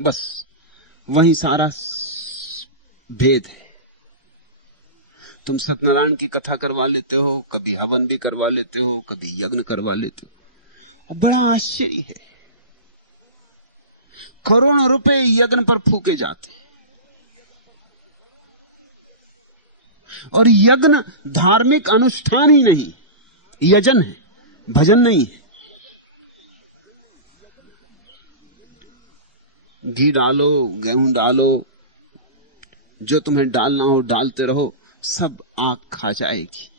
बस वही सारा भेद है। तुम सत्यनारायण की कथा करवा लेते हो, कभी हवन भी करवा लेते हो, कभी यज्ञ करवा लेते हो, और बड़ा आश्चर्य है, करोड़ों रुपए यज्ञ पर फूके जाते, और यज्ञ धार्मिक अनुष्ठान ही नहीं, यजन है, भजन नहीं है। घी डालो, गेहूं डालो, जो तुम्हें डालना हो डालते रहो, सब आग खा जाएगी।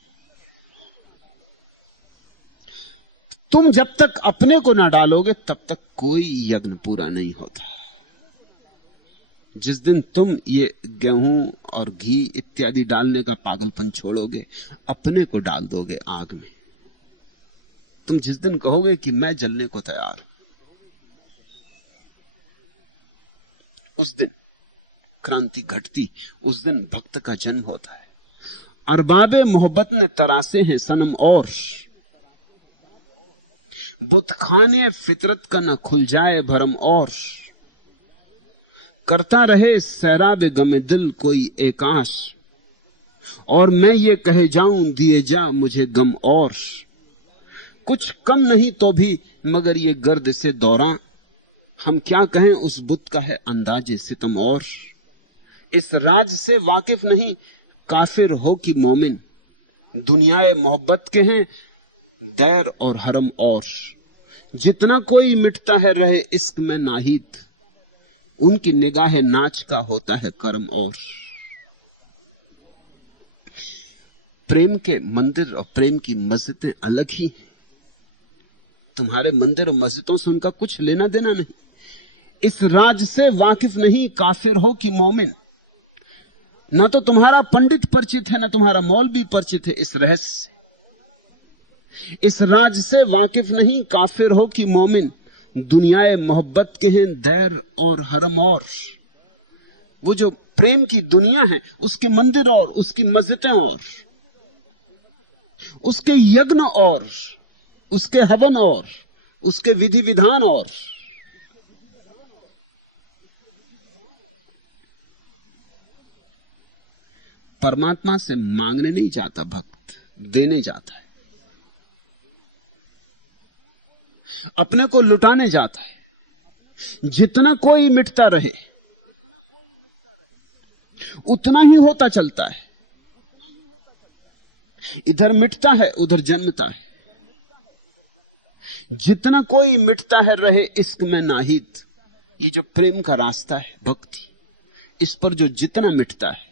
तुम जब तक अपने को ना डालोगे तब तक कोई यज्ञ पूरा नहीं होता। जिस दिन तुम ये गेहूं और घी इत्यादि डालने का पागलपन छोड़ोगे, अपने को डाल दोगे आग में, तुम जिस दिन कहोगे कि मैं जलने को तैयार हूं, उस दिन क्रांति घटती, उस दिन भक्त का जन्म होता है। अरबाबे मोहब्बत ने तरासे हैं सनम, और बुत खाने फितरत का न खुल जाए भरम, और करता रहे सैराब गमे दिल कोई एकाश, और मैं ये कहे जाऊं दिए जा मुझे गम, और कुछ कम नहीं तो भी मगर ये गर्द से दौरान, हम क्या कहें उस बुत का है अंदाजे सितम, और इस राज से वाकिफ नहीं काफिर हो कि मोमिन, दुनियाए मोहब्बत के हैं दैर और हरम, और जितना कोई मिटता है रहे इश्क में नाहिद, उनकी निगाह नाच का होता है कर्म, और प्रेम के मंदिर और प्रेम की मस्जिदें अलग ही हैं। तुम्हारे मंदिर और मस्जिदों से उनका कुछ लेना देना नहीं। इस राज से वाकिफ नहीं काफिर हो कि मोमिन, ना तो तुम्हारा पंडित परिचित है, ना तुम्हारा मौलवी परिचित है इस रहस्य से। इस राज से वाकिफ नहीं काफिर हो कि मोमिन, दुनियाए मोहब्बत के हैं दैर और हरम, और वो जो प्रेम की दुनिया है उसके मंदिर और उसकी मस्जिदें और उसके यज्ञ और उसके हवन और उसके विधि विधान, और परमात्मा से मांगने नहीं जाता भक्त, देने जाता है, अपने को लुटाने जाता है। जितना कोई मिटता रहे उतना ही होता चलता है, इधर मिटता है उधर जन्मता है। जितना कोई मिटता है रहे इश्क में नाहिद, ये जो प्रेम का रास्ता है भक्ति, इस पर जो जितना मिटता है,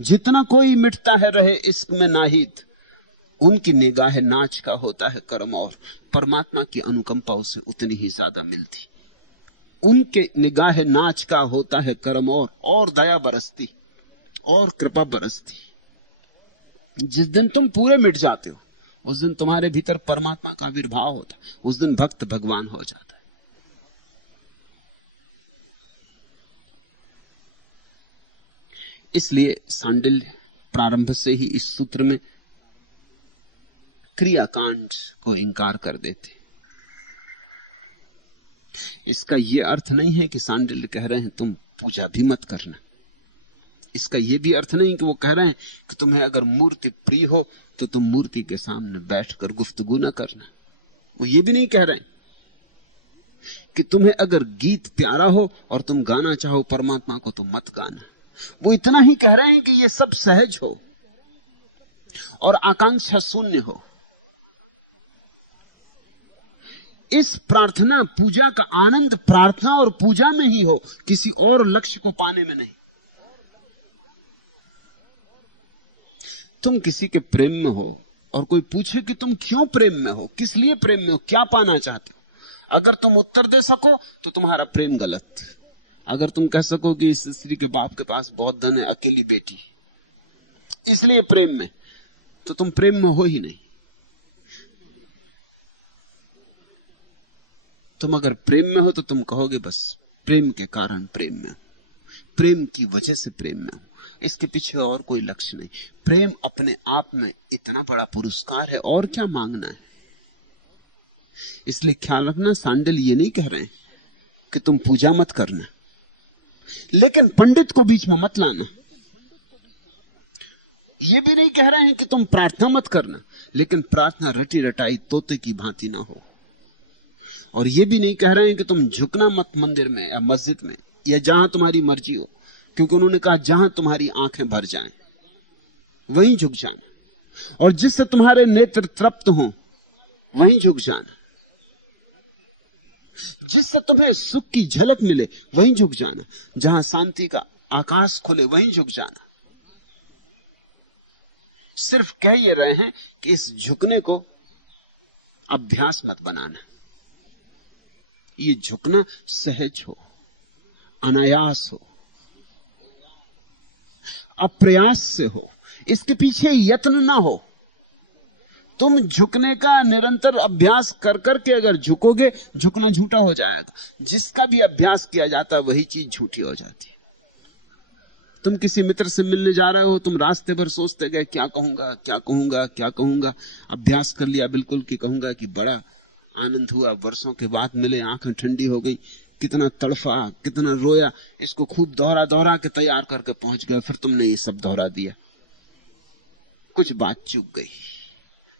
जितना कोई मिटता है रहे इश्क में नाहिद, उनकी निगाह नाच का होता है कर्म, और परमात्मा की अनुकंपा उसे उतनी ही ज्यादा मिलती। उनके निगाह नाच का होता है कर्म, और दया बरसती और कृपा बरसती। जिस दिन तुम पूरे मिट जाते हो उस दिन तुम्हारे भीतर परमात्मा का आविर्भाव होता है, उस दिन भक्त भगवान हो जाता है। इसलिए सांडिल्य प्रारंभ से ही इस सूत्र में क्रियाकांड को इंकार कर देते। इसका यह अर्थ नहीं है कि सांडिल्य कह रहे हैं तुम पूजा भी मत करना। इसका यह भी अर्थ नहीं कि वो कह रहे हैं कि तुम्हें अगर मूर्ति प्रिय हो तो तुम मूर्ति के सामने बैठकर गुफ्तगू न करना। वो ये भी नहीं कह रहे कि तुम्हें अगर गीत प्यारा हो और तुम गाना चाहो परमात्मा को तो मत गाना। वो इतना ही कह रहे हैं कि ये सब सहज हो और आकांक्षा शून्य हो। इस प्रार्थना पूजा का आनंद प्रार्थना और पूजा में ही हो, किसी और लक्ष्य को पाने में नहीं। तुम किसी के प्रेम में हो और कोई पूछे कि तुम क्यों प्रेम में हो, किस लिए प्रेम में हो, क्या पाना चाहते हो, अगर तुम उत्तर दे सको तो तुम्हारा प्रेम गलत। अगर तुम कह सको कि इस स्त्री के बाप के पास बहुत धन है, अकेली बेटी, इसलिए प्रेम में, तो तुम प्रेम में हो ही नहीं। तुम अगर प्रेम में हो तो तुम कहोगे बस प्रेम के कारण प्रेम में हो, प्रेम की वजह से प्रेम में हो, इसके पीछे और कोई लक्ष्य नहीं। प्रेम अपने आप में इतना बड़ा पुरस्कार है, और क्या मांगना है। इसलिए ख्याल रखना, सांडिल ये नहीं कह रहे हैं कि तुम पूजा मत करना, लेकिन पंडित को बीच में मत लाना। ये भी नहीं कह रहे हैं कि तुम प्रार्थना मत करना, लेकिन प्रार्थना रटी रटाई तोते की भांति ना हो। और ये भी नहीं कह रहे हैं कि तुम झुकना मत मंदिर में या मस्जिद में या जहां तुम्हारी मर्जी हो, क्योंकि उन्होंने कहा जहां तुम्हारी आंखें भर जाएं वहीं झुक जाना, और जिससे तुम्हारे नेत्र तृप्त हों वहीं झुक जाना, जिससे तुम्हें सुख की झलक मिले वहीं झुक जाना, जहां शांति का आकाश खुले वहीं झुक जाना। सिर्फ कह ये रहे हैं कि इस झुकने को अभ्यास मत बनाना। ये झुकना सहज हो, अनायास हो, अप्रयास से हो, इसके पीछे यत्न ना हो। तुम झुकने का निरंतर अभ्यास कर करके अगर झुकोगे, झुकना झूठा हो जाएगा। जिसका भी अभ्यास किया जाता है वही चीज झूठी हो जाती है। तुम किसी मित्र से मिलने जा रहे हो, तुम रास्ते भर सोचते गए क्या कहूंगा क्या कहूंगा क्या कहूंगा, अभ्यास कर लिया बिल्कुल कि कहूंगा कि बड़ा आनंद हुआ, वर्षों के बाद मिले, आंखें ठंडी हो गई, कितना तड़फा, कितना रोया, इसको खूब दोहरा दोहरा के तैयार करके पहुंच गए। फिर तुमने ये सब दोहरा दिया, कुछ बात चूक गई,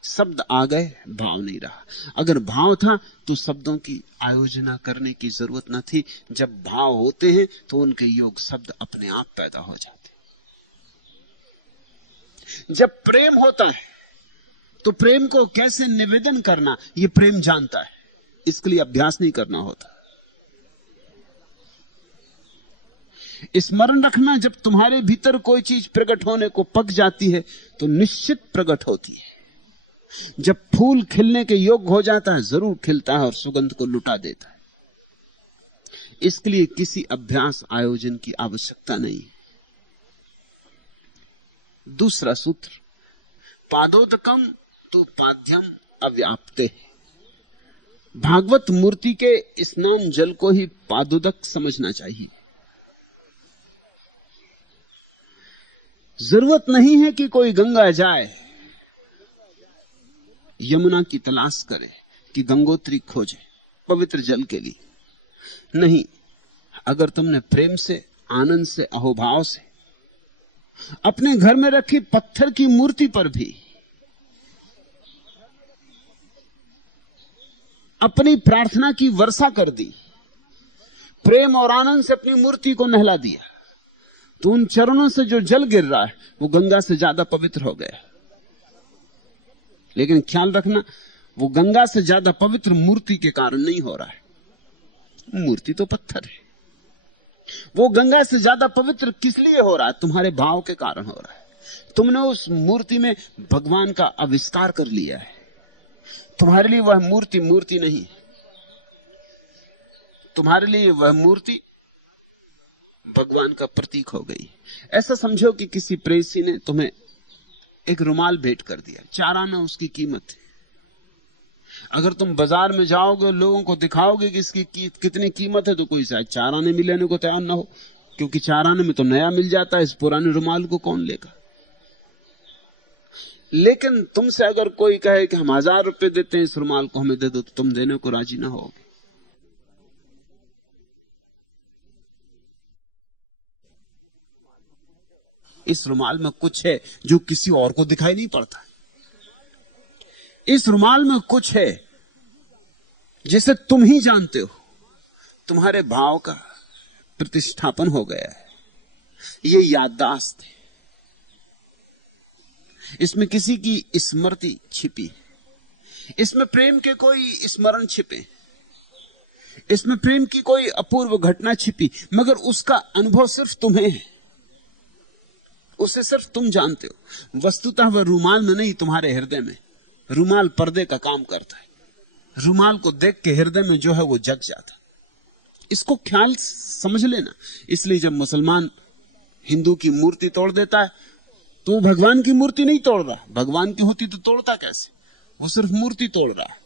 शब्द आ गए, भाव नहीं रहा। अगर भाव था तो शब्दों की आयोजना करने की जरूरत न थी। जब भाव होते हैं तो उनके योग शब्द अपने आप पैदा हो जाते। जब प्रेम होता है तो प्रेम को कैसे निवेदन करना ये प्रेम जानता है, इसके लिए अभ्यास नहीं करना होता। स्मरण रखना, जब तुम्हारे भीतर कोई चीज प्रकट होने को पक जाती है तो निश्चित प्रकट होती है। जब फूल खिलने के योग्य हो जाता है जरूर खिलता है और सुगंध को लुटा देता है। इसके लिए किसी अभ्यास आयोजन की आवश्यकता नहीं। दूसरा सूत्र, पादोदकम तो पाद्यम अव्याप्ते। भागवत मूर्ति के स्नान जल को ही पादोदक समझना चाहिए। जरूरत नहीं है कि कोई गंगा जाए, यमुना की तलाश करे, कि गंगोत्री खोजे पवित्र जल के लिए। नहीं, अगर तुमने प्रेम से, आनंद से, अहोभाव से अपने घर में रखी पत्थर की मूर्ति पर भी अपनी प्रार्थना की वर्षा कर दी, प्रेम और आनंद से अपनी मूर्ति को नहला दिया, तो उन चरणों से जो जल गिर रहा है वो गंगा से ज्यादा पवित्र हो गया। लेकिन ख्याल रखना, वो गंगा से ज्यादा पवित्र मूर्ति के कारण नहीं हो रहा है। मूर्ति तो पत्थर है। वो गंगा से ज्यादा पवित्र किस लिए हो रहा है? तुम्हारे भाव के कारण हो रहा है। तुमने उस मूर्ति में भगवान का आविष्कार कर लिया है। तुम्हारे लिए वह मूर्ति मूर्ति नहीं, तुम्हारे लिए वह मूर्ति भगवान का प्रतीक हो गई। ऐसा समझो कि किसी प्रेसी ने तुम्हें एक रुमाल भेंट कर दिया, 4 आना उसकी कीमत है। अगर तुम बाजार में जाओगे, लोगों को दिखाओगे कि इसकी कितनी कीमत है, तो कोई शायद 4 आने में लेने को तैयार ना हो, क्योंकि 4 आने में तो नया मिल जाता है, इस पुराने रुमाल को कौन लेगा। लेकिन तुमसे अगर कोई कहे कि हम 1000 रुपए देते हैं इस रुमाल को, हमें दे दो, तो तुम देने को राजी ना होगे। इस रुमाल में कुछ है जो किसी और को दिखाई नहीं पड़ता। इस रुमाल में कुछ है जिसे तुम ही जानते हो, तुम्हारे भाव का प्रतिष्ठापन हो गया है। ये याददाश्त है, इसमें किसी की स्मृति छिपी है, इसमें प्रेम के कोई स्मरण छिपे, इसमें प्रेम की कोई अपूर्व घटना छिपी, मगर उसका अनुभव सिर्फ तुम्हें है, उसे सिर्फ तुम जानते हो। वस्तुतः वह रूमाल में नहीं, तुम्हारे हृदय में। रूमाल पर्दे का काम करता है, रूमाल को देख के हृदय में जो है वो जग जाता। इसको ख्याल समझ लेना। इसलिए जब मुसलमान हिंदू की मूर्ति तोड़ देता है तो वो भगवान की मूर्ति नहीं तोड़ रहा। भगवान की होती तो तोड़ता कैसे? वो सिर्फ मूर्ति तोड़ रहा है,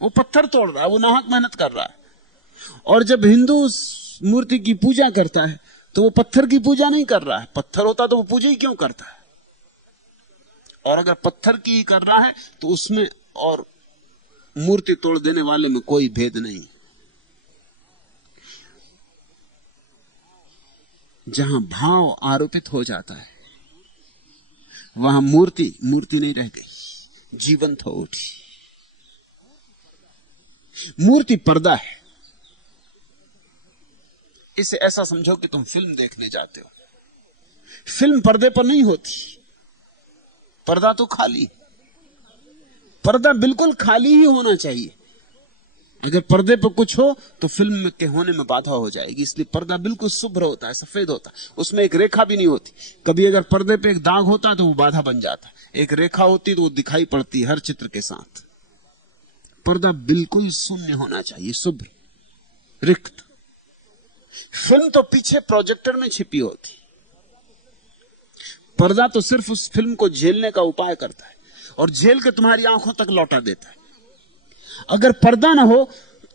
वो पत्थर तोड़ रहा है, वो नाहक मेहनत कर रहा है। और जब हिंदू उस मूर्ति की पूजा करता है तो वो पत्थर की पूजा नहीं कर रहा है। पत्थर होता तो वो पूजा ही क्यों करता है? और अगर पत्थर की कर रहा है तो उसमें और मूर्ति तोड़ देने वाले में कोई भेद नहीं। जहां भाव आरोपित हो जाता है वहां मूर्ति नहीं रह गई, जीवंत हो उठी। मूर्ति पर्दा है। इसे ऐसा समझो कि तुम फिल्म देखने जाते हो। फिल्म पर्दे पर नहीं होती, पर्दा तो खाली। पर्दा बिल्कुल खाली ही होना चाहिए। अगर पर्दे पर कुछ हो तो फिल्म के होने में बाधा हो जाएगी। इसलिए पर्दा बिल्कुल शुभ्र होता है, सफेद होता है, उसमें एक रेखा भी नहीं होती। कभी अगर पर्दे पे एक दाग होता तो वो बाधा बन जाता। एक रेखा होती तो वो दिखाई पड़ती हर चित्र के साथ। पर्दा बिल्कुल शून्य होना चाहिए, शुभ्र, रिक्त। फिल्म तो पीछे प्रोजेक्टर में छिपी होती, पर्दा तो सिर्फ उस फिल्म को झेलने का उपाय करता है और झेल के तुम्हारी आंखों तक लौटा देता है। अगर पर्दा ना हो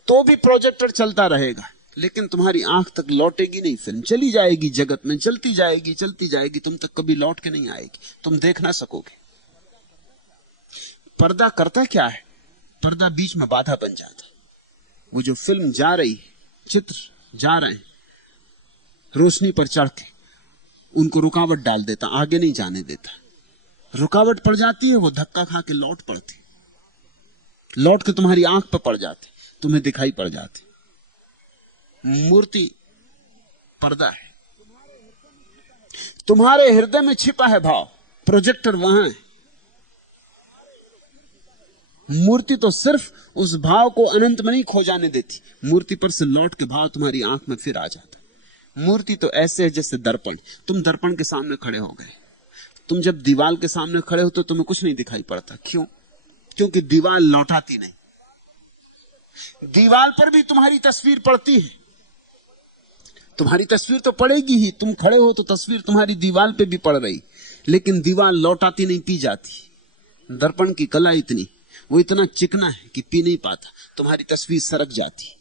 तो भी प्रोजेक्टर चलता रहेगा, लेकिन तुम्हारी आंख तक लौटेगी नहीं। फिल्म चली जाएगी, जगत में चलती जाएगी, तुम तक कभी लौट के नहीं आएगी, तुम देख ना सकोगे। पर्दा करता क्या है? पर्दा बीच में बाधा बन जाता। वो जो फिल्म जा रही, चित्र जा रहे हैं, रोशनी पर चढ़ के उनको रुकावट डाल देता, आगे नहीं जाने देता। रुकावट पड़ जाती है, वो धक्का खा के लौट पड़ती, लौट के तुम्हारी आंख पर पड़ जाते, तुम्हें दिखाई पड़ जाते। मूर्ति पर्दा है। तुम्हारे हृदय में छिपा है भाव, प्रोजेक्टर वहां है। मूर्ति तो सिर्फ उस भाव को अनंत में नहीं खो जाने देती, मूर्ति पर से लौट के भाव तुम्हारी आंख में फिर आ जाता। मूर्ति तो ऐसे है जैसे दर्पण। तुम दर्पण के सामने खड़े हो गए, तुम जब दीवार के सामने खड़े हो तो तुम्हें कुछ नहीं दिखाई पड़ता। क्यों? क्योंकि दीवार लौटाती नहीं। दीवार पर भी तुम्हारी तस्वीर पड़ती है, तुम्हारी तस्वीर तो पड़ेगी ही। तुम खड़े हो तो तस्वीर तुम्हारी दीवार पे भी पड़ रही, लेकिन दीवार लौटाती नहीं, पी जाती। दर्पण की कला इतनी, वो इतना चिकना है कि पी नहीं पाता। तुम्हारी तस्वीर सरक जाती,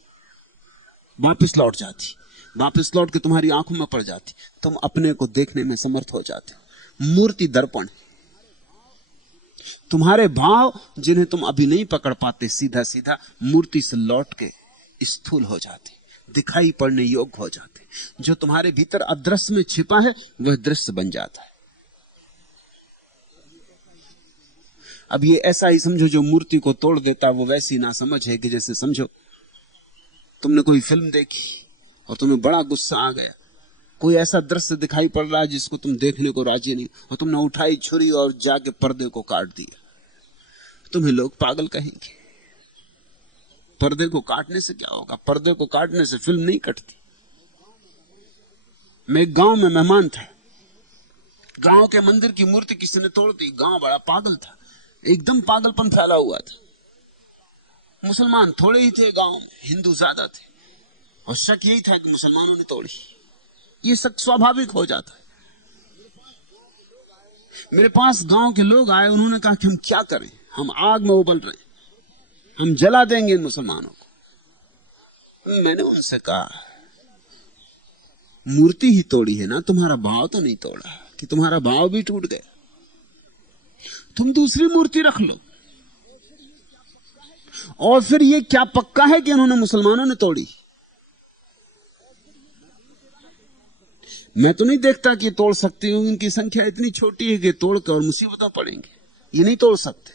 वापस लौट जाती, वापस लौट के तुम्हारी आंखों में पड़ जाती, तुम अपने को देखने में समर्थ हो जाते हो। मूर्ति दर्पण। तुम्हारे भाव जिन्हें तुम अभी नहीं पकड़ पाते, सीधा सीधा मूर्ति से लौट के स्थूल हो जाते, दिखाई पड़ने योग्य हो जाते। जो तुम्हारे भीतर अदृश्य में छिपा है वह दृश्य बन जाता है। अब ये ऐसा ही समझो, जो मूर्ति को तोड़ देता वो वैसी ना समझ है कि जैसे समझो तुमने कोई फिल्म देखी और तुम्हें बड़ा गुस्सा आ गया, कोई ऐसा दृश्य दिखाई पड़ रहा है जिसको तुम देखने को राजी नहीं, और तुमने उठाई छुरी और जाके पर्दे को काट दिया। तुम्हें लोग पागल कहेंगे। पर्दे को काटने से क्या होगा? पर्दे को काटने से फिल्म नहीं कटती। मैं एक गांव में मेहमान था, गांव के मंदिर की मूर्ति किसी ने तोड़ दी। गांव बड़ा पागल था, एकदम पागलपन फैला हुआ था। मुसलमान थोड़े ही थे गांव में, हिंदू ज्यादा थे, और शक यही था कि मुसलमानों ने तोड़ी। ये शक स्वाभाविक हो जाता है। मेरे पास गांव के लोग आए, उन्होंने कहा कि हम क्या करें, हम आग में उबल रहे हैं, हम जला देंगे इन मुसलमानों को। मैंने उनसे कहा, मूर्ति ही तोड़ी है ना, तुम्हारा भाव तो नहीं तोड़ा, कि तुम्हारा भाव भी टूट गया। तुम दूसरी मूर्ति रख लो। और फिर ये क्या पक्का है कि इन्होंने मुसलमानों ने तोड़ी? मैं तो नहीं देखता कि तोड़ सकती हूं, इनकी संख्या इतनी छोटी है कि तोड़ कर और मुसीबतें पड़ेंगे, ये नहीं तोड़ सकते।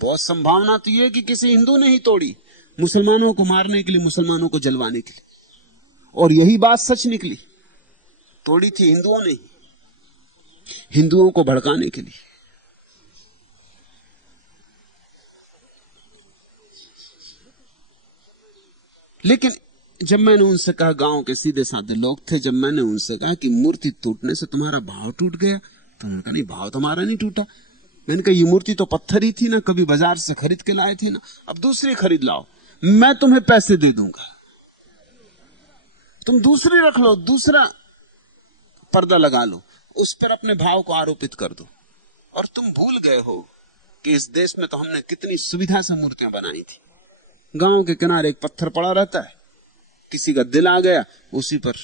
बहुत संभावना तो यह कि किसी हिंदू ने ही तोड़ी, मुसलमानों को मारने के लिए, मुसलमानों को जलवाने के लिए। और यही बात सच निकली, तोड़ी थी हिंदुओं ने ही, हिंदुओं को भड़काने के लिए। लेकिन जब मैंने उनसे कहा, गांव के सीधे साधे लोग थे, जब मैंने उनसे कहा कि मूर्ति टूटने से तुम्हारा भाव टूट गया, तो उन्होंने कहा नहीं, भाव तुम्हारा नहीं टूटा। मैंने कहा ये मूर्ति तो पत्थर ही थी ना, कभी बाजार से खरीद के लाए थे ना, अब दूसरी खरीद लाओ, मैं तुम्हें पैसे दे दूंगा, तुम दूसरी रख लो, दूसरा पर्दा लगा लो, उस पर अपने भाव को आरोपित कर दो। और तुम भूल गए हो कि इस देश में तो हमने कितनी सुविधा से मूर्तियां बनाई थी। गांव के किनारे एक पत्थर पड़ा रहता है, किसी का दिल आ गया, उसी पर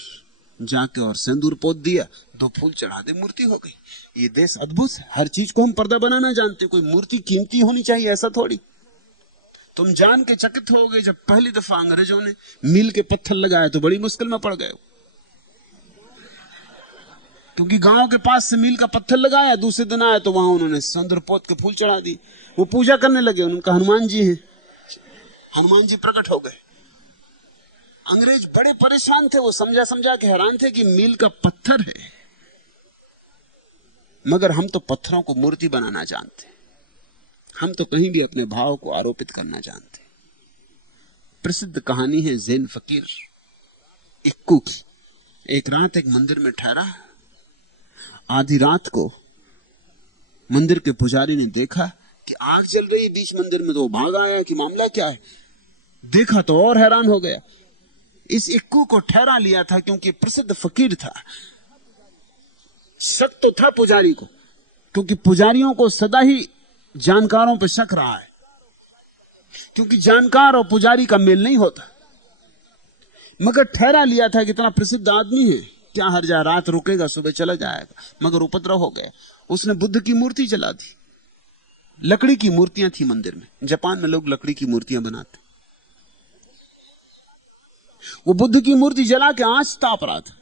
जाके और सिंदूर पोत दिया, 2 फूल चढ़ा दे, मूर्ति हो गई। ये देश अद्भुत है, हर चीज को हम पर्दा बनाना जानते। कोई मूर्ति कीमती होनी चाहिए ऐसा थोड़ी। तुम जान के चकित होगे, जब पहली दफा अंग्रेजों ने मील के पत्थर लगाए तो बड़ी मुश्किल में पड़ गए, क्योंकि गांव के पास से मील का पत्थर लगाया, दूसरे दिन आया तो वहां उन्होंने सिंदूर पोत के फूल चढ़ा दी। वो पूजा करने लगे, उनका हनुमान जी है, हनुमान जी प्रकट हो गए। अंग्रेज बड़े परेशान थे, वो समझा समझा के हैरान थे कि मील का पत्थर है, मगर हम तो पत्थरों को मूर्ति बनाना जानते, हम तो कहीं भी अपने भाव को आरोपित करना जानते। प्रसिद्ध कहानी है जैन फकीर इक्कू की। एक रात एक मंदिर में ठहरा, आधी रात को मंदिर के पुजारी ने देखा कि आग जल रही बीच मंदिर में, तो वो भाग आया कि मामला क्या है। देखा तो और हैरान हो गया। इस इक्कू को ठहरा लिया था क्योंकि प्रसिद्ध फकीर था। शक तो था पुजारी को, क्योंकि पुजारियों को सदा ही जानकारों पर शक रहा है, क्योंकि जानकार और पुजारी का मेल नहीं होता। मगर ठहरा लिया था कि इतना प्रसिद्ध आदमी है, क्या हर जा, रात रुकेगा, सुबह चला जाएगा। मगर उपद्रव हो गया, उसने बुद्ध की मूर्ति जला दी। लकड़ी की मूर्तियां थी मंदिर में, जापान में लोग लकड़ी की मूर्तियां बनाते। वो बुद्ध की मूर्ति जला के आंच ताप रहा था।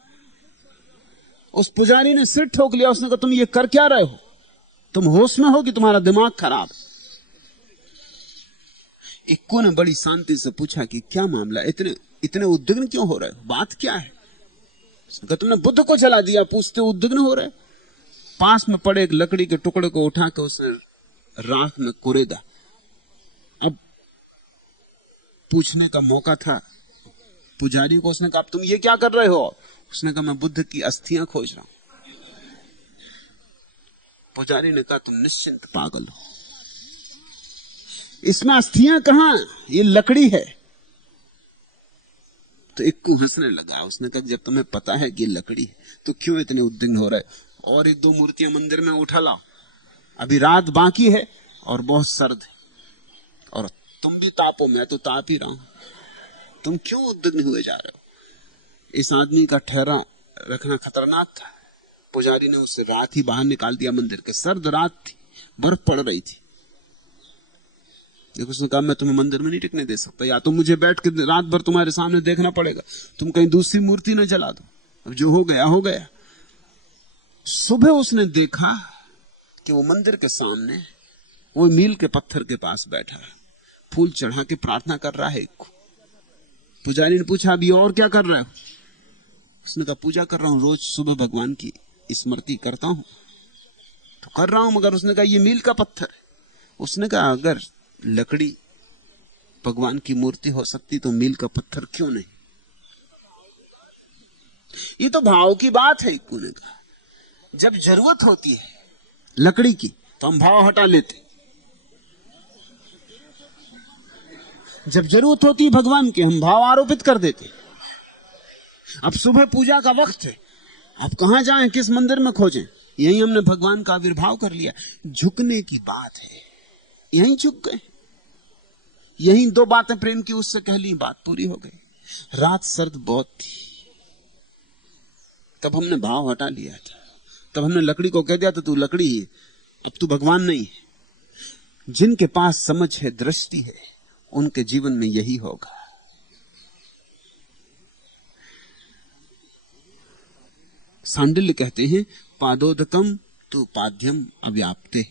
उस पुजारी ने सिर ठोक लिया, उसने कहा तुम ये कर क्या रहे हो, तुम होश में हो कि तुम्हारा दिमाग खराब है। इक्कू ने बड़ी शांति से पूछा कि क्या मामला, इतने उद्विग्न क्यों हो रहे हो, बात क्या है। उसने कहा तुमने बुद्ध को जला दिया, पूछते उद्विग्न हो रहे। पास में पड़े एक लकड़ी के टुकड़े को उठा के उसने राख में कुरेदा। अब पूछने का मौका था पुजारी को। उसने कहा तुम ये क्या कर रहे हो। उसने कहा मैं बुद्ध की अस्थियां खोज रहा हूं। पुजारी ने कहा तुम निश्चिंत पागल हो, इसमें अस्थियां कहां, ये लकड़ी है। तो इक्कू हंसने लगा। उसने कहा जब तुम्हें पता है कि लकड़ी है तो क्यों इतने उद्विग्न हो रहे, और 1-2 मूर्तियां मंदिर में उठा लाओ, अभी रात बाकी है और बहुत सर्द है, और तुम भी तापो, मैं तो ताप ही रहा हूं, तुम क्यों उद्विग्न हुए जा रहे हो। इस आदमी का ठहरा रखना खतरनाक था। पुजारी ने उसे रात ही बाहर निकाल दिया मंदिर के। सर्द रात थी, बर्फ पड़ रही थी। देखो उसने कहा मैं तुम्हें मंदिर में नहीं टिकने दे सकता, या तो मुझे बैठ के रात भर तुम्हारे सामने देखना पड़ेगा, तुम कहीं दूसरी मूर्ति न जला दो। अब जो हो गया हो गया। सुबह उसने देखा कि वो मंदिर के सामने वो मील के पत्थर के पास बैठा है, फूल चढ़ा के प्रार्थना कर रहा है। पुजारी ने पूछा अभी और क्या कर रहे हो। उसने कहा पूजा कर रहा हूं, रोज सुबह भगवान की स्मृति करता हूं तो कर रहा हूं। मगर उसने कहा ये मील का पत्थर है। उसने कहा अगर लकड़ी भगवान की मूर्ति हो सकती तो मील का पत्थर क्यों नहीं। ये तो भाव की बात है। इक्कू ने कहा जब जरूरत होती है लकड़ी की तो हम भाव हटा लेते, जब जरूरत होती है भगवान की हम भाव आरोपित कर देते। अब सुबह पूजा का वक्त है, अब कहां जाएं, किस मंदिर में खोजें, यहीं हमने भगवान का आविर्भाव कर लिया। झुकने की बात है, यहीं झुक गए, यहीं 2 बातें प्रेम की उससे कह ली, बात पूरी हो गई। रात सर्द बहुत थी, तब हमने भाव हटा लिया था, तब हमने लकड़ी को कह दिया था तू लकड़ी है, अब तू भगवान नहीं है। जिनके पास समझ है, दृष्टि है, उनके जीवन में यही होगा। सांडिल्य कहते हैं पादोदकम तू पाद्यम अव्याप्ते,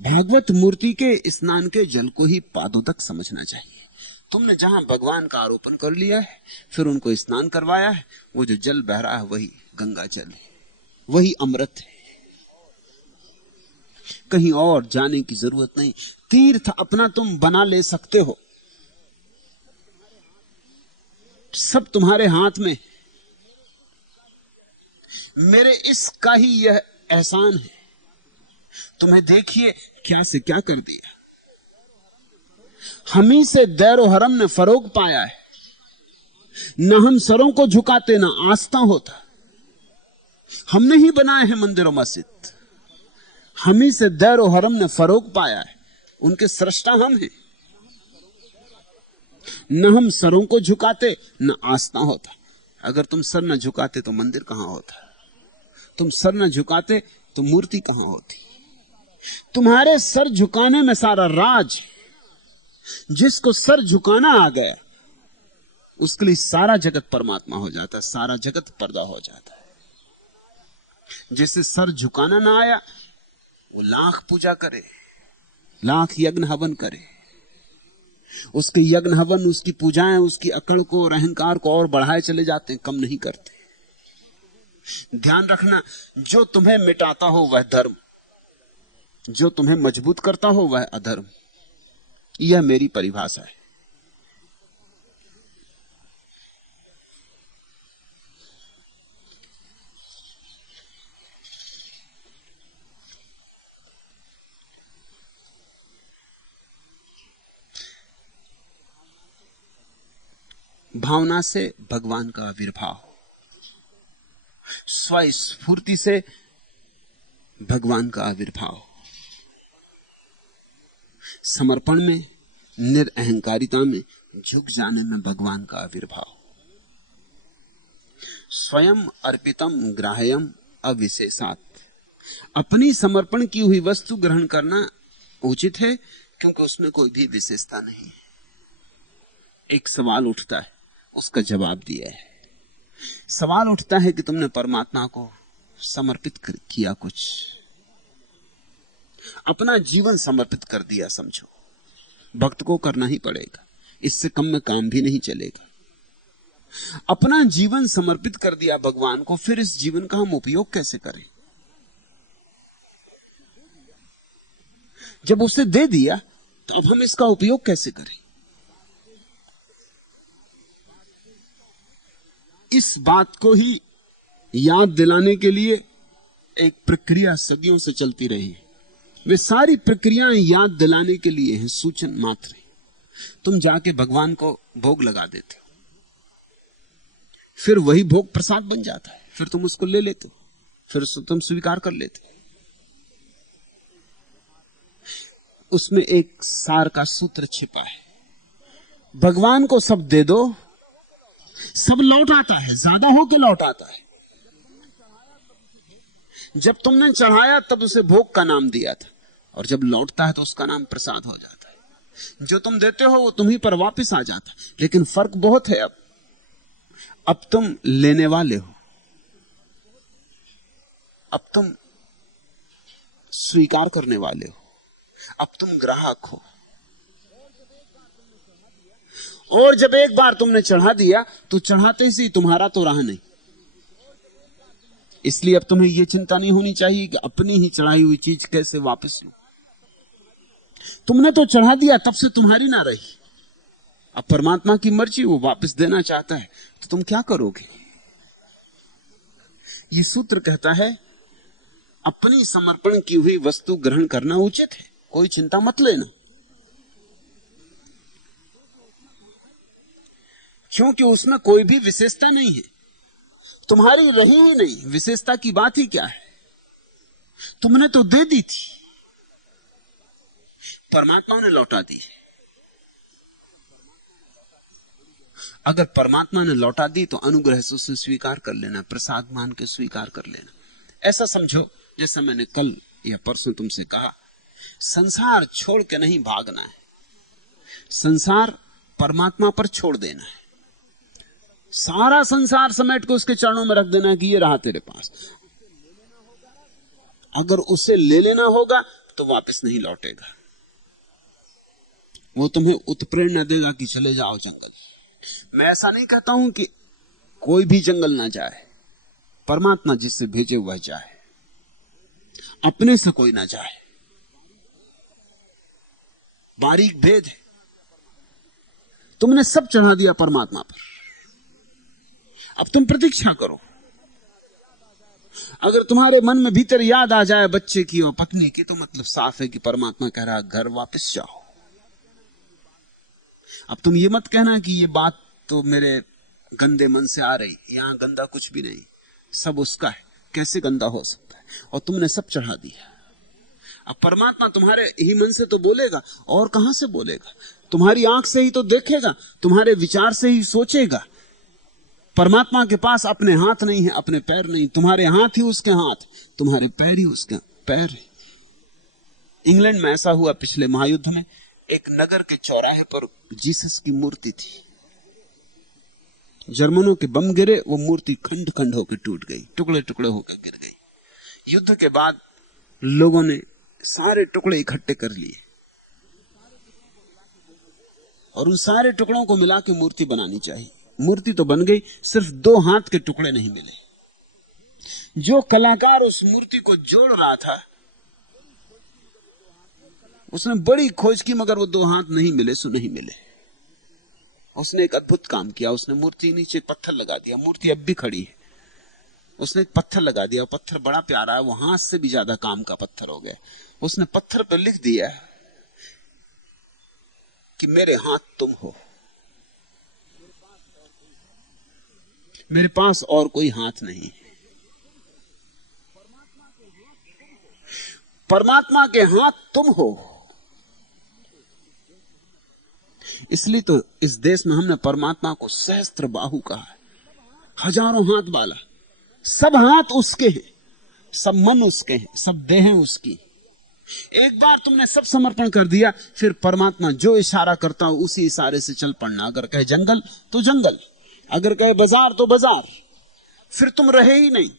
भागवत मूर्ति के स्नान के जल को ही पादों तक समझना चाहिए। तुमने जहां भगवान का आरोपण कर लिया है, फिर उनको स्नान करवाया है, वो जो जल बह रहा है वही गंगा जल है, वही अमृत है। कहीं और जाने की जरूरत नहीं। तीर्थ अपना तुम बना ले सकते हो, सब तुम्हारे हाथ में। मेरे इसका ही यह एहसान है। तुम्हें देखिए क्या से क्या कर दिया। हम ही से दैरो हरम ने फरोग पाया है। न हम सरों को झुकाते, न आस्था होता। हमने ही बनाए हैं मंदिर और मस्जिद। हम ही से दैरो हरम ने फरोग पाया है। उनके सृष्टा हम हैं। न हम सरों को झुकाते, न आस्था होता। अगर तुम सर न झुकाते तो मंदिर कहां होता? तुम सर न झुकाते तो मूर्ति कहां होती? तुम्हारे सर झुकाने में सारा राज। जिसको सर झुकाना आ गया उसके लिए सारा जगत परमात्मा हो जाता है, सारा जगत पर्दा हो जाता है। जिसे सर झुकाना ना आया वो लाख पूजा करे, लाख यज्ञ हवन करे। उसके यज्ञ हवन, उसकी पूजाएं, उसकी अकड़ को और अहंकार को और बढ़ाए चले जाते हैं, कम नहीं करते। ध्यान रखना, जो तुम्हें मिटाता हो वह धर्म, जो तुम्हें मजबूत करता हो वह अधर्म। यह मेरी परिभाषा है। भावना से भगवान का आविर्भाव, स्वस्फूर्ति से भगवान का आविर्भाव, समर्पण में, निरअहंकारिता में, झुक जाने में भगवान का आविर्भाव। स्वयं अर्पितम ग्राह्यम अविशेषात। अपनी समर्पण की हुई वस्तु ग्रहण करना उचित है, क्योंकि उसमें कोई भी विशेषता नहीं है। एक सवाल उठता है, उसका जवाब दिया है। सवाल उठता है कि तुमने परमात्मा को समर्पित किया, कुछ अपना जीवन समर्पित कर दिया समझो। भक्त को करना ही पड़ेगा, इससे कम में काम भी नहीं चलेगा। अपना जीवन समर्पित कर दिया भगवान को, फिर इस जीवन का हम उपयोग कैसे करें? जब उसे दे दिया तो अब हम इसका उपयोग कैसे करें? इस बात को ही याद दिलाने के लिए एक प्रक्रिया सदियों से चलती रही है। वे सारी प्रक्रियाएं याद दिलाने के लिए हैं, सूचन मात्र है। तुम जाके भगवान को भोग लगा देते हो, फिर वही भोग प्रसाद बन जाता है, फिर तुम उसको ले लेते हो, फिर उसको तुम स्वीकार कर लेते हो। उसमें एक सार का सूत्र छिपा है। भगवान को सब दे दो, सब लौट आता है, ज्यादा होके लौट आता है। जब तुमने चढ़ाया तब उसे भोग का नाम दिया था, और जब लौटता है तो उसका नाम प्रसाद हो जाता है। जो तुम देते हो वो तुम्हीं पर वापस आ जाता है। लेकिन फर्क बहुत है। अब तुम लेने वाले हो, अब तुम स्वीकार करने वाले हो, अब तुम ग्राहक हो। और जब एक बार तुमने चढ़ा दिया तो चढ़ाते ही तुम्हारा तो रहा नहीं। इसलिए अब तुम्हें यह चिंता नहीं होनी चाहिए कि अपनी ही चढ़ाई हुई चीज कैसे वापस लूं। तुमने तो चढ़ा दिया, तब से तुम्हारी ना रही। अब परमात्मा की मर्जी, वो वापस देना चाहता है, तो तुम क्या करोगे? ये सूत्र कहता है अपनी समर्पण की हुई वस्तु ग्रहण करना उचित है, कोई चिंता मत लेना। क्योंकि उसमें कोई भी विशेषता नहीं है, तुम्हारी रही ही नहीं। विशेषता की बात ही क्या है? तुमने तो दे दी थी, परमात्मा ने लौटा दी। अगर परमात्मा ने लौटा दी तो अनुग्रह से उसे स्वीकार कर लेना, प्रसाद मान के स्वीकार कर लेना। ऐसा समझो जैसा मैंने कल या परसों तुमसे कहा, संसार छोड़ के नहीं भागना है, संसार परमात्मा पर छोड़ देना है। सारा संसार समेट के उसके चरणों में रख देना कि ये रहा तेरे पास। अगर उसे ले लेना होगा तो वापस नहीं लौटेगा। वो तुम्हें उत्प्रेरणा देगा कि चले जाओ जंगल। मैं ऐसा नहीं कहता हूं कि कोई भी जंगल ना जाए, परमात्मा जिससे भेजे वह जाए, अपने से कोई ना जाए। बारीक भेद है। तुमने सब चढ़ा दिया परमात्मा पर, अब तुम प्रतीक्षा करो। अगर तुम्हारे मन में भीतर याद आ जाए बच्चे की और पत्नी की, तो मतलब साफ है कि परमात्मा कह रहा घर वापस जाओ। अब तुम ये मत कहना कि ये बात तो मेरे गंदे मन से आ रही, यहां गंदा कुछ भी नहीं, सब उसका है, कैसे गंदा हो सकता है? और तुमने सब चढ़ा दिया। अब परमात्मा तुम्हारे ही मन से तो बोलेगा, और कहां से बोलेगा? तुम्हारी आंख से ही तो देखेगा, तुम्हारे विचार से ही सोचेगा। परमात्मा के पास अपने हाथ नहीं है, अपने पैर नहीं। तुम्हारे हाथ ही उसके हाथ, तुम्हारे पैर ही उसके पैर है। इंग्लैंड में ऐसा हुआ पिछले महायुद्ध में, एक नगर के चौराहे पर जीसस की मूर्ति थी। जर्मनों के बम गिरे, वो मूर्ति खंड खंड होकर टूट गई, टुकड़े टुकड़े होकर गिर गई। युद्ध के बाद लोगों ने सारे टुकड़े इकट्ठे कर लिए और उन सारे टुकड़ों को मिला के मूर्ति बनानी चाहिए। मूर्ति तो बन गई, सिर्फ 2 हाथ के टुकड़े नहीं मिले। जो कलाकार उस मूर्ति को जोड़ रहा था, उसने बड़ी खोज की, मगर वो 2 हाथ नहीं मिले, सो नहीं मिले। उसने एक अद्भुत काम किया, उसने मूर्ति नीचे पत्थर लगा दिया। मूर्ति अब भी खड़ी है। उसने एक पत्थर लगा दिया, पत्थर बड़ा प्यारा है, वो हाथ से भी ज्यादा काम का पत्थर हो गया। उसने पत्थर पर लिख दिया कि मेरे हाथ तुम हो, मेरे पास और कोई हाथ नहीं। परमात्मा के हाथ तुम हो। इसलिए तो इस देश में हमने परमात्मा को सहस्त्र बाहु कहा है, हजारों हाथ वाला। सब हाथ उसके हैं, सब मन उसके हैं, सब देह उसकी। एक बार तुमने सब समर्पण कर दिया, फिर परमात्मा जो इशारा करता हो उसी इशारे से चल पड़ना। अगर कहे जंगल तो जंगल, अगर कहे बाजार तो बाजार, फिर तुम रहे ही नहीं।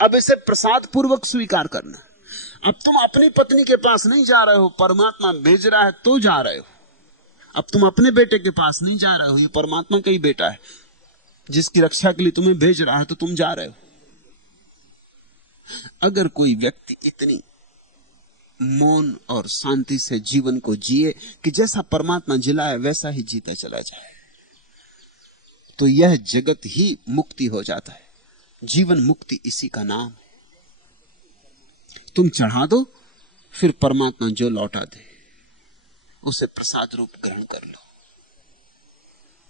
अब इसे प्रसाद पूर्वक स्वीकार करना। अब तुम अपनी पत्नी के पास नहीं जा रहे हो, परमात्मा भेज रहा है तो जा रहे हो। अब तुम अपने बेटे के पास नहीं जा रहे हो, ये परमात्मा का ही बेटा है जिसकी रक्षा के लिए तुम्हें भेज रहा है, तो तुम जा रहे हो। अगर कोई व्यक्ति इतनी मौन और शांति से जीवन को जिए कि जैसा परमात्मा जिलाए वैसा ही जीता चला जाए, तो यह जगत ही मुक्ति हो जाता है। जीवन मुक्ति इसी का नाम है। तुम चढ़ा दो, फिर परमात्मा जो लौटा दे उसे प्रसाद रूप ग्रहण कर लो।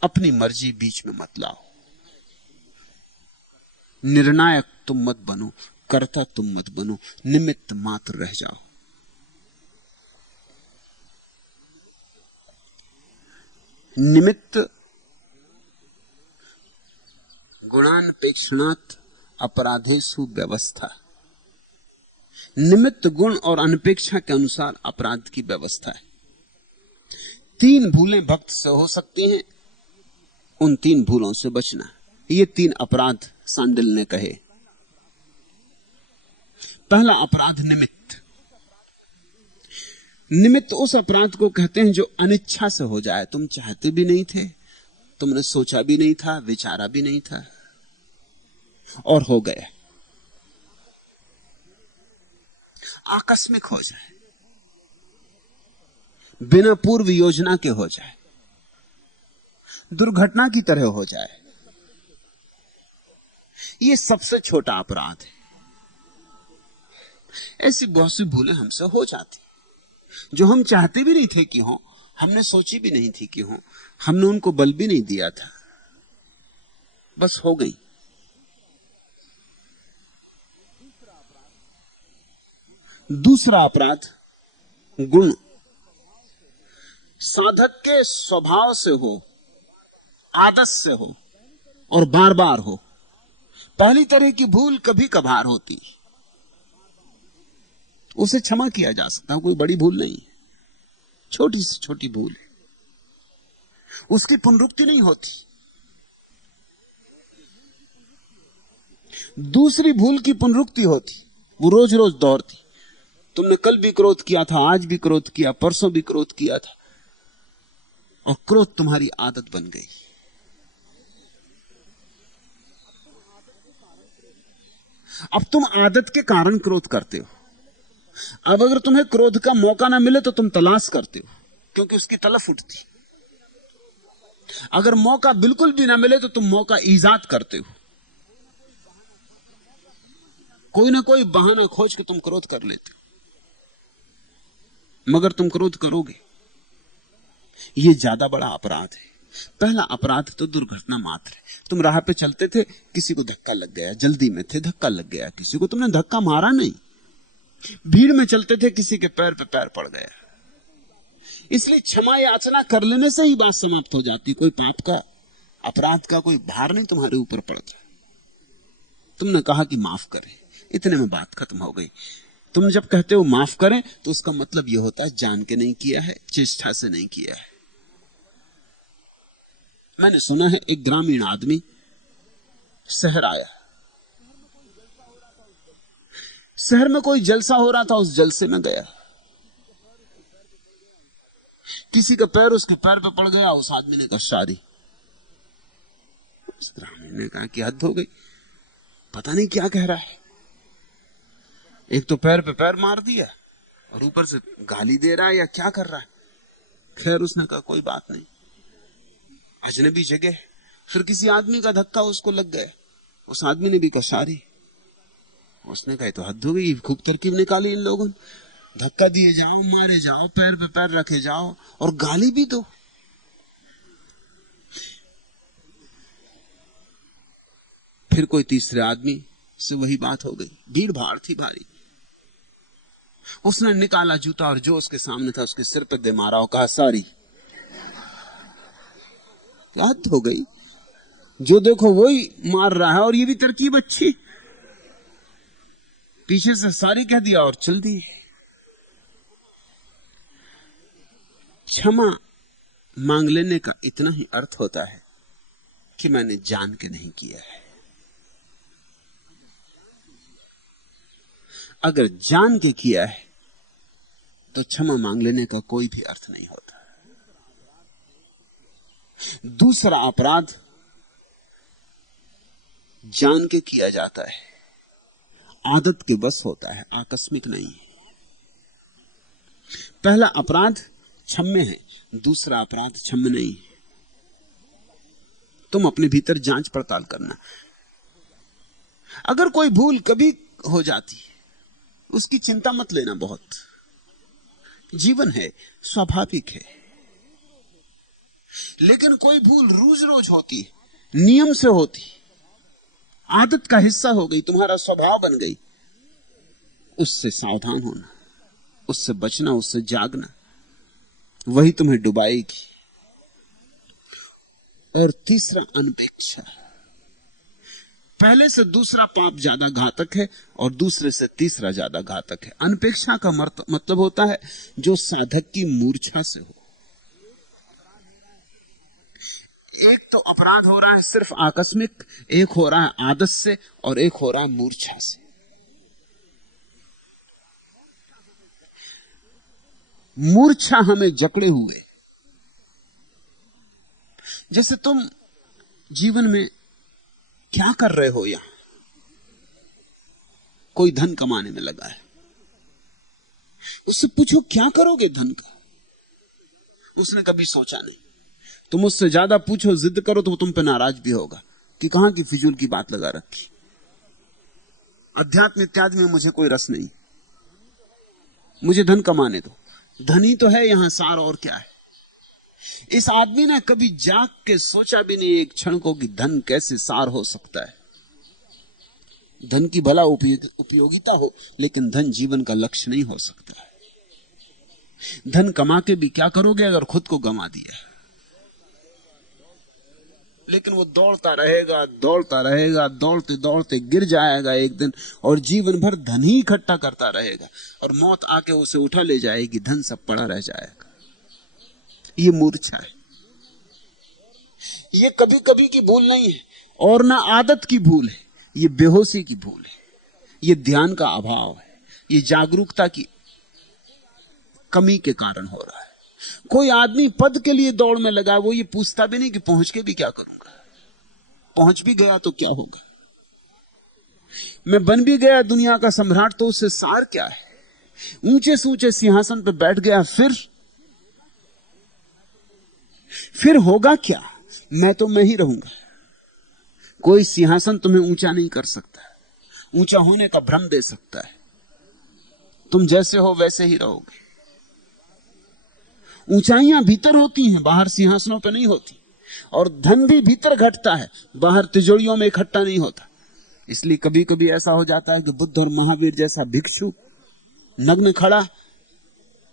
अपनी मर्जी बीच में मत लाओ। निर्णायक तुम मत बनो, कर्ता तुम मत बनो, निमित्त मात्र रह जाओ। निमित्त गुणानपेक्षणात् अपराधेषु व्यवस्था। निमित्त गुण और अनपेक्षा के अनुसार अपराध की व्यवस्था है। 3 भूलें भक्त से हो सकती हैं, उन 3 भूलों से बचना। ये 3 अपराध सांडिल ने कहे। पहला अपराध निमित्त। निमित्त उस अपराध को कहते हैं जो अनिच्छा से हो जाए। तुम चाहते भी नहीं थे, तुमने सोचा भी नहीं था, विचारा भी नहीं था, और हो गया। आकस्मिक हो जाए, बिना पूर्व योजना के हो जाए, दुर्घटना की तरह हो जाए। यह सबसे छोटा अपराध है। ऐसी बहुत सी भूलें हमसे हो जाती जो हम चाहते भी नहीं थे कि हो, हमने सोची भी नहीं थी कि हो, हमने उनको बल भी नहीं दिया था, बस हो गई। दूसरा अपराध गुण। साधक के स्वभाव से हो, आदत से हो और बार बार हो। पहली तरह की भूल कभी कभार होती, उसे क्षमा किया जा सकता है, कोई बड़ी भूल नहीं है, छोटी से छोटी भूल है, उसकी पुनरुक्ति नहीं होती। दूसरी भूल की पुनरुक्ति होती, वो रोज रोज दोहरती। तुमने कल भी क्रोध किया था, आज भी क्रोध किया, परसों भी क्रोध किया था, और क्रोध तुम्हारी आदत बन गई। अब तुम आदत के कारण क्रोध करते हो। अब अगर तुम्हें क्रोध का मौका ना मिले तो तुम तलाश करते हो, क्योंकि उसकी तलफ उठती। अगर मौका बिल्कुल भी ना मिले तो तुम मौका ईजाद करते हो, कोई ना कोई बहाना खोज के तुम क्रोध कर लेते हो। मगर तुम क्रोध करोगे, यह ज्यादा बड़ा अपराध है। पहला अपराध तो दुर्घटना मात्र है। तुम राह पे चलते थे, किसी को धक्का लग गया, जल्दी में थे, धक्का लग गया किसी को, तुमने धक्का मारा नहीं। भीड़ में चलते थे, किसी के पैर पे पैर पड़ गया। इसलिए क्षमा याचना कर लेने से ही बात समाप्त हो जाती। कोई पाप का, अपराध का कोई भार नहीं तुम्हारे ऊपर पड़ता। तुमने कहा कि माफ करें, इतने में बात खत्म हो गई। तुम जब कहते हो माफ करें तो उसका मतलब यह होता है जान के नहीं किया है, चेष्टा से नहीं किया है। मैंने सुना है एक ग्रामीण आदमी शहर आया, शहर में कोई जलसा हो रहा था, उस जलसे में गया, किसी का पैर उसके पैर पे पड़ गया। उस आदमी ने कहा शादी। उस ग्रामीण ने कहा कि हद हो गई, पता नहीं क्या कह रहा है, एक तो पैर पे पैर मार दिया और ऊपर से गाली दे रहा है या क्या कर रहा है। खैर उसने कहा कोई बात नहीं, अजनबी जगह। फिर किसी आदमी का धक्का उसको लग गया, उस आदमी ने भी कहा शादी। उसने कहा तो हद हो गई, खूब तरकीब निकाली इन लोगों ने, धक्का दिए जाओ, मारे जाओ, पैर पे पैर रखे जाओ और गाली भी दो। फिर कोई तीसरे आदमी से वही बात हो गई, भीड़ भाड़ थी भारी। उसने निकाला जूता और जो उसके सामने था उसके सिर पे दे मारा और कहा सारी। हद हो गई, जो देखो वही मार रहा है और ये भी तरकीब अच्छी, पीछे से सारी कह दिया और चल दी। क्षमा मांग लेने का इतना ही अर्थ होता है कि मैंने जान के नहीं किया है। अगर जान के किया है तो क्षमा मांग लेने का कोई भी अर्थ नहीं होता। दूसरा अपराध जान के किया जाता है, आदत के बस होता है, आकस्मिक नहीं। पहला अपराध क्षम्य है, दूसरा अपराध क्षम्य नहीं। तुम अपने भीतर जांच पड़ताल करना। अगर कोई भूल कभी हो जाती उसकी चिंता मत लेना, बहुत जीवन है, स्वाभाविक है। लेकिन कोई भूल रोज रोज होती, नियम से होती, आदत का हिस्सा हो गई, तुम्हारा स्वभाव बन गई, उससे सावधान होना, उससे बचना, उससे जागना, वही तुम्हें डुबाएगी। और तीसरा अनपेक्षा। पहले से दूसरा पाप ज्यादा घातक है और दूसरे से तीसरा ज्यादा घातक है। अनपेक्षा का मतलब होता है जो साधक की मूर्छा से हो। एक तो अपराध हो रहा है सिर्फ आकस्मिक, एक हो रहा है आदत से और एक हो रहा है मूर्छा से। मूर्छा हमें जकड़े हुए, जैसे तुम जीवन में क्या कर रहे हो, यहां कोई धन कमाने में लगा है, उससे पूछो क्या करोगे धन का, उसने कभी सोचा नहीं। तुम उससे ज्यादा पूछो, जिद करो तो वो तुम पे नाराज भी होगा कि कहां की फिजूल की बात लगा रखी। अध्यात्म इत्यादि में मुझे कोई रस नहीं, मुझे धन कमाने दो, धन ही तो है यहां सार, और क्या है। इस आदमी ने कभी जाग के सोचा भी नहीं एक क्षण को कि धन कैसे सार हो सकता है। धन की भला उपयोगिता हो, लेकिन धन जीवन का लक्ष्य नहीं हो सकता है। धन कमा के भी क्या करोगे अगर खुद को गंवा दिया। लेकिन वो दौड़ता रहेगा, दौड़ता रहेगा, दौड़ते दौड़ते गिर जाएगा एक दिन, और जीवन भर धन ही इकट्ठा करता रहेगा, और मौत आके उसे उठा ले जाएगी, धन सब पड़ा रह जाएगा। ये मूर्छा है। ये कभी कभी की भूल नहीं है, और ना आदत की भूल है, ये बेहोशी की भूल है, ये ध्यान का अभाव है, ये जागरूकता की कमी के कारण हो रहा है। कोई आदमी पद के लिए दौड़ में लगा, वो ये पूछता भी नहीं कि पहुंच के भी क्या करूंगा, पहुंच भी गया तो क्या होगा, मैं बन भी गया दुनिया का सम्राट तो उससे सार क्या है, ऊंचे से ऊंचे सिंहासन पर बैठ गया, फिर होगा क्या, मैं तो मैं ही रहूंगा। कोई सिंहासन तुम्हें ऊंचा नहीं कर सकता, ऊंचा होने का भ्रम दे सकता है, तुम जैसे हो वैसे ही रहोगे। ऊंचाइयां भीतर होती हैं, बाहर सिंहासनों पे नहीं होती। और धन भी भीतर घटता है, बाहर तिजोरियों में इकट्ठा नहीं होता। इसलिए कभी कभी ऐसा हो जाता है कि बुद्ध और महावीर जैसा भिक्षु नग्न खड़ा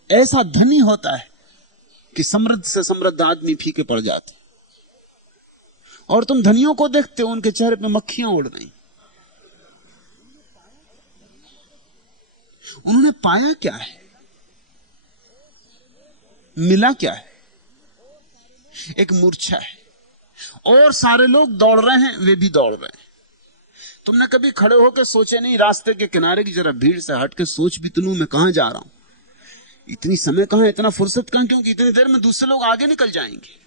ऐसा धनी होता है कि समृद्ध से समृद्ध आदमी फीके पड़ जाते। और तुम धनियों को देखते हो, उनके चेहरे पे मक्खियां उड़ रही। उन्होंने पाया क्या है, मिला क्या है? एक मूर्छा है। और सारे लोग दौड़ रहे हैं, वे भी दौड़ रहे हैं। तुमने कभी खड़े होकर सोचे नहीं, रास्ते के किनारे की जरा भीड़ से हट के सोच भी तो लूं मैं कहां जा रहा हूं, इतनी समय कहां, इतना फुर्सत कहां, क्योंकि इतनी देर में दूसरे लोग आगे निकल जाएंगे।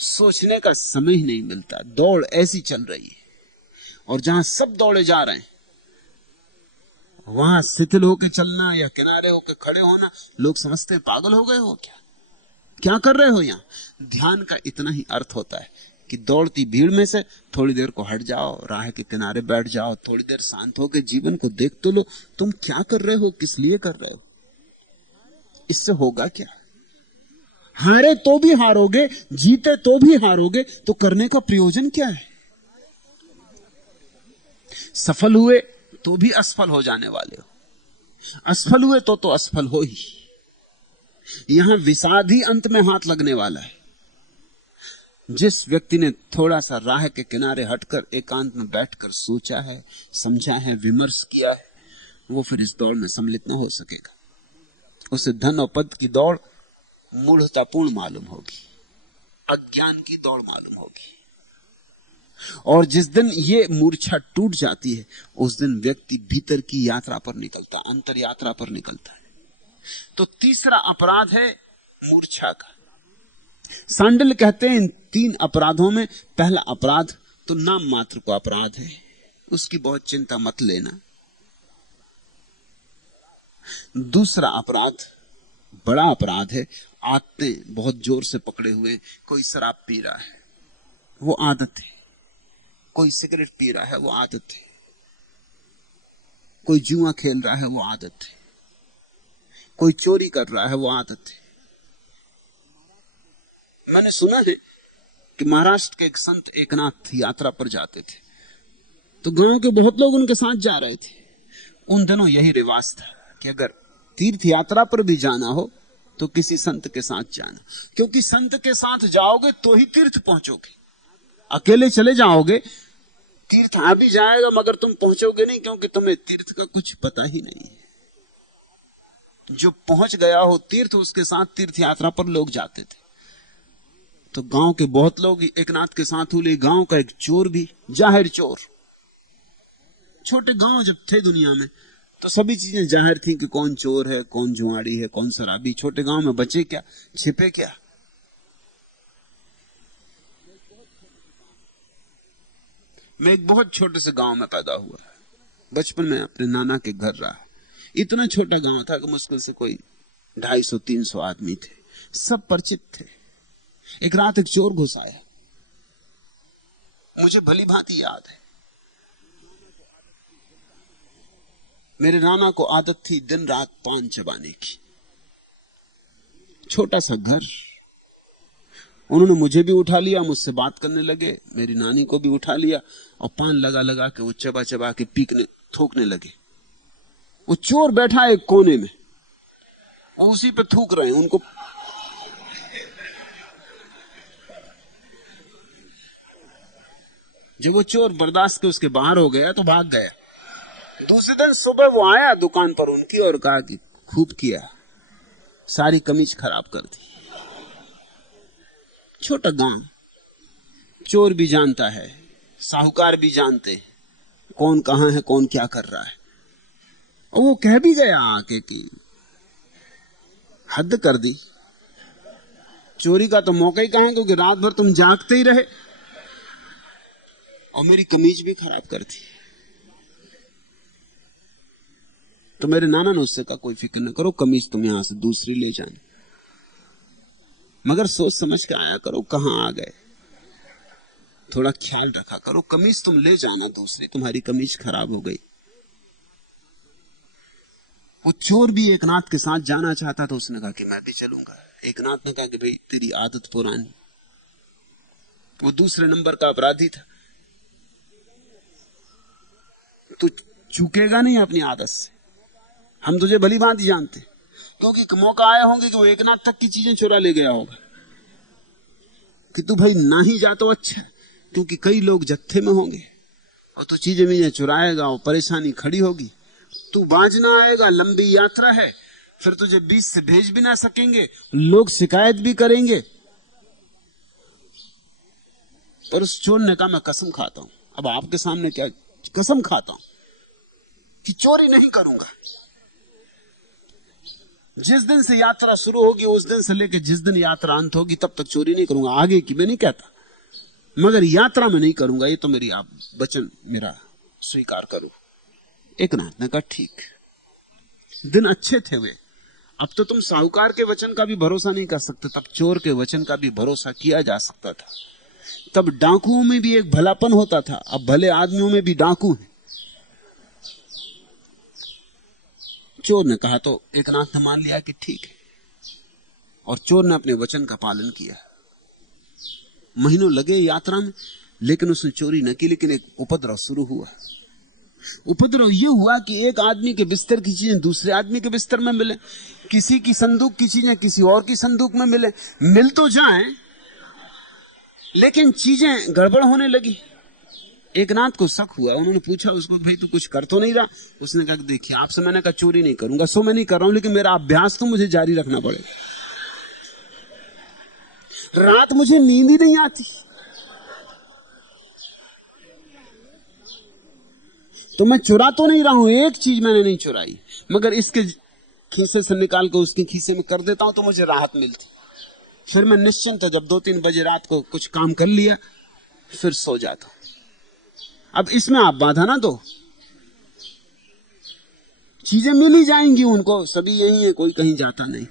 सोचने का समय ही नहीं मिलता, दौड़ ऐसी चल रही है। और जहां सब दौड़े जा रहे हैं वहां शिथिल होकर चलना या किनारे होकर खड़े होना, लोग समझते हैं पागल हो गए हो क्या कर रहे हो यहां। ध्यान का इतना ही अर्थ होता है कि दौड़ती भीड़ में से थोड़ी देर को हट जाओ, राह के किनारे बैठ जाओ, थोड़ी देर शांत होकर जीवन को देख तो लो, तुम क्या कर रहे हो, किस लिए कर रहे हो, इससे होगा क्या। हारे तो भी हारोगे, जीते तो भी हारोगे, तो करने का प्रयोजन क्या है। सफल हुए तो भी असफल हो जाने वाले हो, असफल हुए तो असफल हो ही। यहां विषाद ही अंत में हाथ लगने वाला है। जिस व्यक्ति ने थोड़ा सा राह के किनारे हटकर एकांत में बैठकर सोचा है, समझा है, विमर्श किया है, वो फिर इस दौड़ में सम्मिलित न हो सकेगा। उसे धन और पद की दौड़ मूढ़तापूर्ण मालूम होगी, अज्ञान की दौड़ मालूम होगी। और जिस दिन ये मूर्छा टूट जाती है, उस दिन व्यक्ति भीतर की यात्रा पर निकलता, अंतर यात्रा पर निकलता है। तो तीसरा अपराध है मूर्छा का। सांडिल्य कहते हैं इन 3 अपराधों में पहला अपराध तो नाम मात्र को अपराध है, उसकी बहुत चिंता मत लेना। दूसरा अपराध बड़ा अपराध है, आदतें बहुत जोर से पकड़े हुए। कोई शराब पी रहा है, वो आदत है। कोई सिगरेट पी रहा है, वो आदत है। कोई जुआ खेल रहा है, वो आदत है। कोई चोरी कर रहा है, वो आदत है। मैंने सुना है कि महाराष्ट्र के एक संत एकनाथ यात्रा पर जाते थे, तो गांव के बहुत लोग उनके साथ जा रहे थे। उन दिनों यही रिवाज था कि अगर तीर्थ यात्रा पर भी जाना हो तो किसी संत के साथ जाना, क्योंकि संत के साथ जाओगे तो ही तीर्थ पहुंचोगे। अकेले चले जाओगे, तीर्थ आ भी जाएगा मगर तुम पहुंचोगे नहीं, क्योंकि तुम्हें तीर्थ का कुछ पता ही नहीं है। जो पहुंच गया हो तीर्थ, उसके साथ तीर्थ यात्रा पर लोग जाते थे। तो गांव के बहुत लोग एकनाथ के साथ हुए। गांव का एक चोर भी, जाहिर चोर। छोटे गांव जब थे दुनिया में तो सभी चीजें जाहिर थी कि कौन चोर है, कौन जुआड़ी है, कौन शराबी। छोटे गांव में बचे क्या, छिपे क्या। मैं एक बहुत छोटे से गांव में पैदा हुआ। बचपन में अपने नाना के घर रहा। इतना छोटा गांव था कि मुश्किल से कोई 250-300 आदमी थे, सब परिचित थे। एक रात एक चोर घुस आया, मुझे भली भांति याद है। मेरे नाना को आदत थी दिन रात पान चबाने की। छोटा सा घर, उन्होंने मुझे भी उठा लिया, मुझसे बात करने लगे, मेरी नानी को भी उठा लिया और पान लगा लगा के वो चबा चबा के पीकने थूकने लगे। वो चोर बैठा एक कोने में, वो उसी पे थूक रहे हैं। उनको जब वो चोर बर्दाश्त के उसके बाहर हो गया तो भाग गया। दूसरे दिन सुबह वो आया दुकान पर उनकी और कहा कि खूब किया, सारी कमीज खराब कर दी। छोटा गांव, चोर भी जानता है, साहूकार भी जानते हैं कौन कहां है, कौन क्या कर रहा है। और वो कह भी गया आके कि हद कर दी, चोरी का तो मौका ही कहां है, क्योंकि रात भर तुम जागते ही रहे और मेरी कमीज भी खराब कर दी। तो मेरे नाना ने उससे कहा कोई फिक्र न करो, कमीज तुम यहां से दूसरी ले जानी, मगर सोच समझ के आया करो, कहां आ गए, थोड़ा ख्याल रखा करो, कमीज तुम ले जाना दूसरी, तुम्हारी कमीज खराब हो गई। वो चोर भी एकनाथ के साथ जाना चाहता था, उसने कहा कि मैं भी चलूंगा। एकनाथ ने कहा कि भाई तेरी आदत पुरानी, वो दूसरे नंबर का अपराधी था, तू चूकेगा नहीं अपनी आदत से, हम तुझे भली भांति जानते, क्योंकि मौका आए होंगे कि वो एकनाथ तक की चीजें चुरा ले गया होगा, कि तू भाई ना ही जा तो अच्छा, क्योंकि कई लोग जत्थे में होंगे और तू चीजें मीजें चुराएगा और परेशानी खड़ी होगी, तू बाज ना आएगा, लंबी यात्रा है, फिर तुझे बीच से भेज भी ना सकेंगे, लोग शिकायत भी करेंगे। पर उस चोर ने कहा मैं कसम खाता हूं, अब आपके सामने क्या कसम खाता हूं कि चोरी नहीं करूंगा। जिस दिन से यात्रा शुरू होगी उस दिन से लेकर जिस दिन यात्रा अंत होगी तब तक चोरी नहीं करूंगा। आगे की मैं नहीं कहता, मगर यात्रा में नहीं करूंगा, ये तो मेरी आप वचन मेरा स्वीकार करो। एकनाथ ने कहा ठीक। दिन अच्छे थे वे। अब तो तुम साहूकार के वचन का भी भरोसा नहीं कर सकते, तब चोर के वचन का भी भरोसा किया जा सकता था। तब डाकुओं में भी एक भलापन होता था, अब भले आदमियों में भी डाकू हैं। चोर ने कहा तो एकनाथ ने मान लिया कि ठीक है, और चोर ने अपने वचन का पालन किया। महीनों लगे यात्रा में, लेकिन उसने चोरी न की। लेकिन एक उपद्रव शुरू हुआ। उपद्रव यह हुआ कि एक आदमी के बिस्तर की चीजें दूसरे आदमी के बिस्तर में मिले, किसी की संदूक की चीजें किसी और की संदूक में मिले, मिल तो जाएं लेकिन चीजें गड़बड़ होने लगी। एकनाथ को शक हुआ, उन्होंने पूछा उसको भाई तू कुछ कर तो नहीं रहा? उसने कहा देखिए आपसे मैंने कहा चोरी नहीं करूंगा, सो मैं नहीं कर रहा हूं, लेकिन मेरा अभ्यास तो मुझे जारी रखना पड़ेगा। रात मुझे नींद ही नहीं आती, तो मैं चुरा तो नहीं रहा हूं, एक चीज मैंने नहीं चुराई, मगर इसके खीसे से निकाल कर उसके खीसे में कर देता हूं तो मुझे राहत मिलती। फिर मैं निश्चिंत जब 2-3 बजे रात को कुछ काम कर लिया फिर सो जाता हूं। अब इसमें आप बाधा ना दो, चीजें मिल ही जाएंगी उनको, सभी यही है, कोई कहीं जाता नहीं।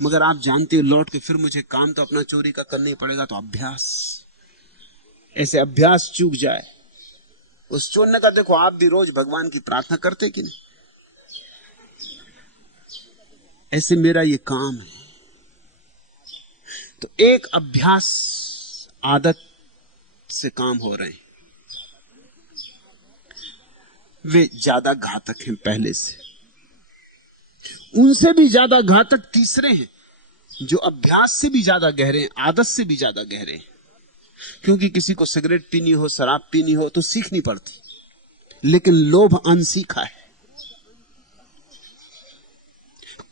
मगर आप जानते हो लौट के फिर मुझे काम तो अपना चोरी का करना ही पड़ेगा, तो अभ्यास, ऐसे अभ्यास चूक जाए। उस चोर ने कहा देखो आप भी रोज भगवान की प्रार्थना करते कि नहीं? ऐसे मेरा ये काम है। तो एक अभ्यास, आदत से काम हो रहे हैं, वे ज्यादा घातक हैं पहले से। उनसे भी ज्यादा घातक तीसरे हैं जो अभ्यास से भी ज्यादा गहरे हैं, आदत से भी ज्यादा गहरे हैं। क्योंकि किसी को सिगरेट पीनी हो, शराब पीनी हो तो सीखनी पड़ती, लेकिन लोभ अनसीखा है,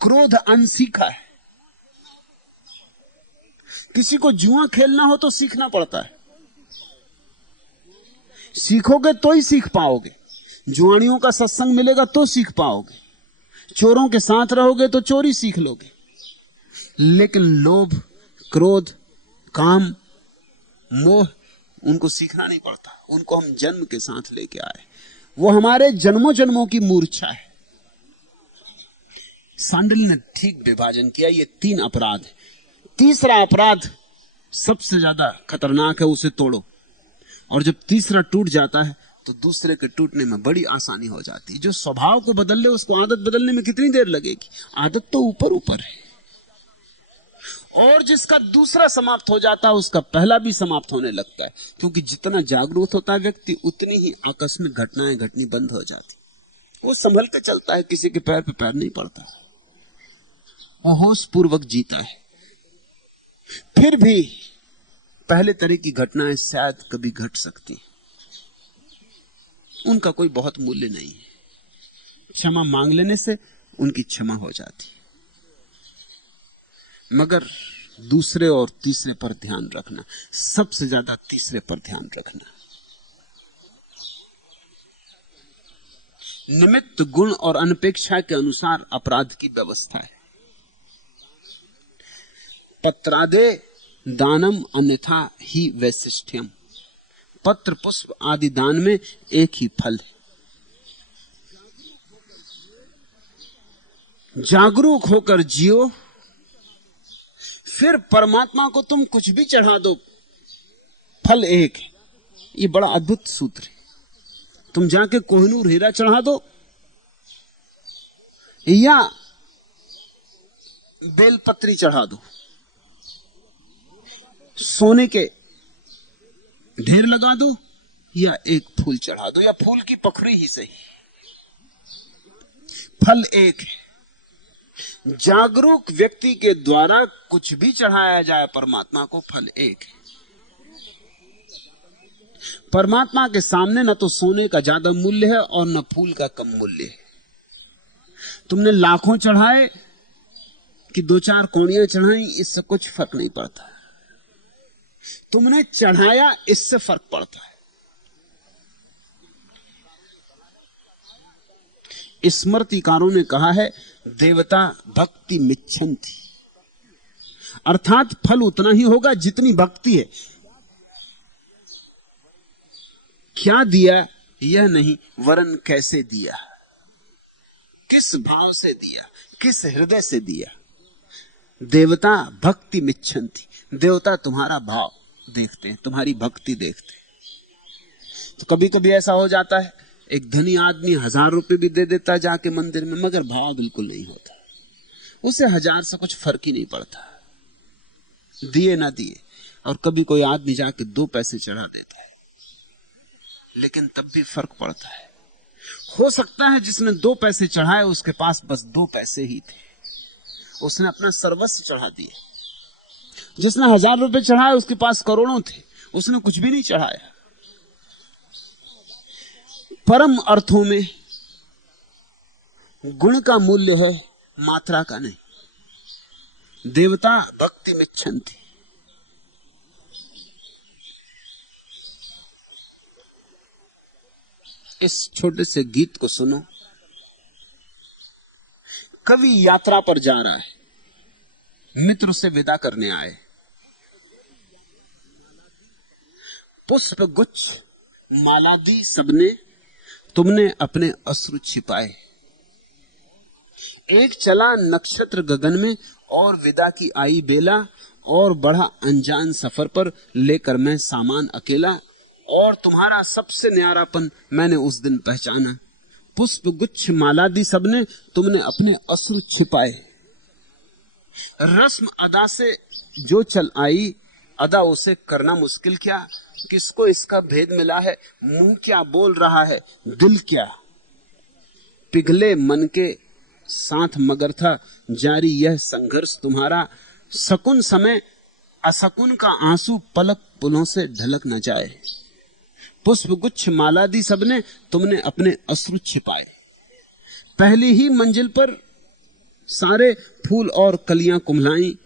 क्रोध अनसीखा है। किसी को जुआ खेलना हो तो सीखना पड़ता है, सीखोगे तो ही सीख पाओगे। जुआनियों का सत्संग मिलेगा तो सीख पाओगे, चोरों के साथ रहोगे तो चोरी सीख लोगे। लेकिन लोभ, क्रोध, काम, मोह, उनको सीखना नहीं पड़ता, उनको हम जन्म के साथ लेके आए, वो हमारे जन्मों जन्मों की मूर्छा है। सांडल ने ठीक विभाजन किया, ये 3 अपराध है। तीसरा अपराध सबसे ज्यादा खतरनाक है, उसे तोड़ो। और जब तीसरा टूट जाता है तो दूसरे के टूटने में बड़ी आसानी हो जाती है। जो स्वभाव को बदल ले उसको आदत बदलने में कितनी देर लगेगी? आदत तो ऊपर ऊपर है। और जिसका दूसरा समाप्त हो जाता है उसका पहला भी समाप्त होने लगता है, क्योंकि जितना जागरूक होता है व्यक्ति उतनी ही आकस्मिक घटनाएं घटनी बंद हो जाती। वो संभल के चलता है, किसी के पैर पे पैर नहीं पड़ता, वो होश पूर्वक जीता है। फिर भी पहले तरह की घटनाएं शायद कभी घट सकती, उनका कोई बहुत मूल्य नहीं है। क्षमा मांग लेने से उनकी क्षमा हो जाती, मगर दूसरे और तीसरे पर ध्यान रखना, सबसे ज्यादा तीसरे पर ध्यान रखना। निमित्त, गुण और अनपेक्षा के अनुसार अपराध की व्यवस्था है। पत्रादे दानम अन्यथा ही वैशिष्ट्यम। पत्र पुष्प आदि दान में एक ही फल है। जागरूक होकर जियो, फिर परमात्मा को तुम कुछ भी चढ़ा दो, फल एक है। ये बड़ा अद्भुत सूत्र है। तुम जाके कोहिनूर हीरा चढ़ा दो या बेलपत्री चढ़ा दो, सोने के ढेर लगा दो या एक फूल चढ़ा दो, या फूल की पखड़ी ही सही, फल एक है। जागरूक व्यक्ति के द्वारा कुछ भी चढ़ाया जाए परमात्मा को, फल एक है। परमात्मा के सामने न तो सोने का ज्यादा मूल्य है और न फूल का कम मूल्य है। तुमने लाखों चढ़ाए कि दो चार कौड़ियां चढ़ाई, इससे कुछ फर्क नहीं पड़ता। तुमने चढ़ाया, इससे फर्क पड़ता है। स्मृतिकारों ने कहा है, देवता भक्ति मिच्छन्ति, अर्थात फल उतना ही होगा जितनी भक्ति है। क्या दिया यह नहीं, वरन कैसे दिया, किस भाव से दिया, किस हृदय से दिया। देवता भक्ति मिच्छन्ति, देवता तुम्हारा भाव देखते हैं, तुम्हारी भक्ति देखते हैं। तो कभी कभी ऐसा हो जाता है, एक धनी आदमी 1000 रुपए भी दे देता जाके मंदिर में, मगर भाव बिल्कुल नहीं होता, उसे 1000 से कुछ फर्क ही नहीं पड़ता, दिए ना दिए। और कभी कोई आदमी जाके 2 पैसे चढ़ा देता है, लेकिन तब भी फर्क पड़ता है। हो सकता है जिसने 2 पैसे चढ़ाए उसके पास बस 2 पैसे ही थे, उसने अपना सर्वस्व चढ़ा दिए। जिसने 1000 रुपए चढ़ाए उसके पास करोड़ों थे, उसने कुछ भी नहीं चढ़ाया। परम अर्थों में गुण का मूल्य है, मात्रा का नहीं। देवता भक्ति मिच्छन्ति। इस छोटे से गीत को सुनो। कवि यात्रा पर जा रहा है, मित्र से विदा करने आए। पुष्प गुच्छ मालादी सबने, तुमने अपने अश्रु छिपाए। एक चला नक्षत्र गगन में और विदा की आई बेला, और बढ़ा अनजान सफर पर लेकर मैं सामान अकेला। और तुम्हारा सबसे न्यारापन मैंने उस दिन पहचाना। पुष्प गुच्छ मालादी सबने, तुमने अपने अश्रु छिपाए। रस्म अदा से जो चल आई, अदा उसे करना मुश्किल क्या। किसको इसका भेद मिला है, मुंह क्या बोल रहा है, दिल क्या। पिघले मन के साथ मगर था जारी यह संघर्ष तुम्हारा। शकुन समय असकुन का आंसू पलक पुलों से ढलक न जाए। पुष्प गुच्छ मालादी सबने, तुमने अपने अश्रु छिपाए। पहली ही मंजिल पर सारे फूल और कलियां कुम्हलाई।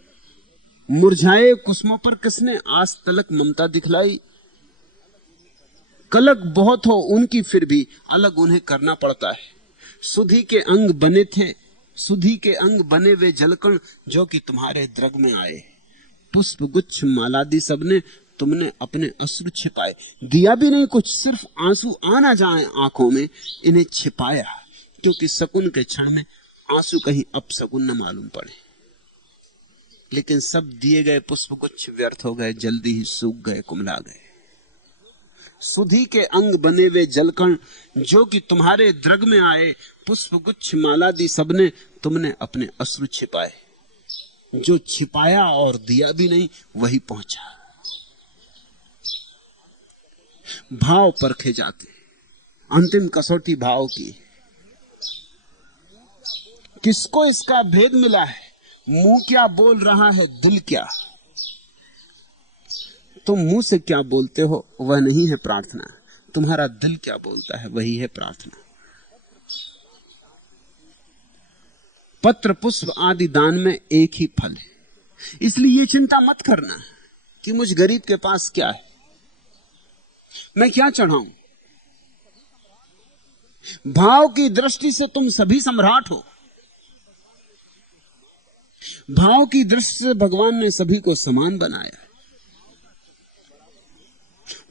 मुरझाए कुसुमों पर किसने आज तलक ममता दिखलाई। कलक बहुत हो उनकी फिर भी अलग उन्हें करना पड़ता है। सुधी के अंग बने थे, सुधी के अंग बने वे जलकण, जो कि तुम्हारे द्रग में आए। पुष्प गुच्छ मालादी सबने, तुमने अपने अश्रु छिपाए। दिया भी नहीं कुछ, सिर्फ आंसू आना जाए आंखों में, इन्हें छिपाया, क्योंकि शकुन के क्षण में आंसू कहीं अपशकुन न मालूम पड़े। लेकिन सब दिए गए पुष्प गुच्छ व्यर्थ हो गए, जल्दी ही सूख गए, कुमला गए। सुधी के अंग बने वे जलकण, जो कि तुम्हारे द्रग में आए। पुष्प गुच्छ मालादी सबने, तुमने अपने अश्रु छिपाए। जो छिपाया और दिया भी नहीं, वही पहुंचा। भाव परखे जाते, अंतिम कसौटी भाव की। किसको इसका भेद मिला है, मुंह क्या बोल रहा है, दिल क्या। तुम मुंह से क्या बोलते हो वह नहीं है प्रार्थना, तुम्हारा दिल क्या बोलता है वही है प्रार्थना। पत्र पुष्प आदि दान में एक ही फल है। इसलिए ये चिंता मत करना कि मुझ गरीब के पास क्या है, मैं क्या चढ़ाऊं। भाव की दृष्टि से तुम सभी सम्राट हो। भाव की दृष्टि से भगवान ने सभी को समान बनाया।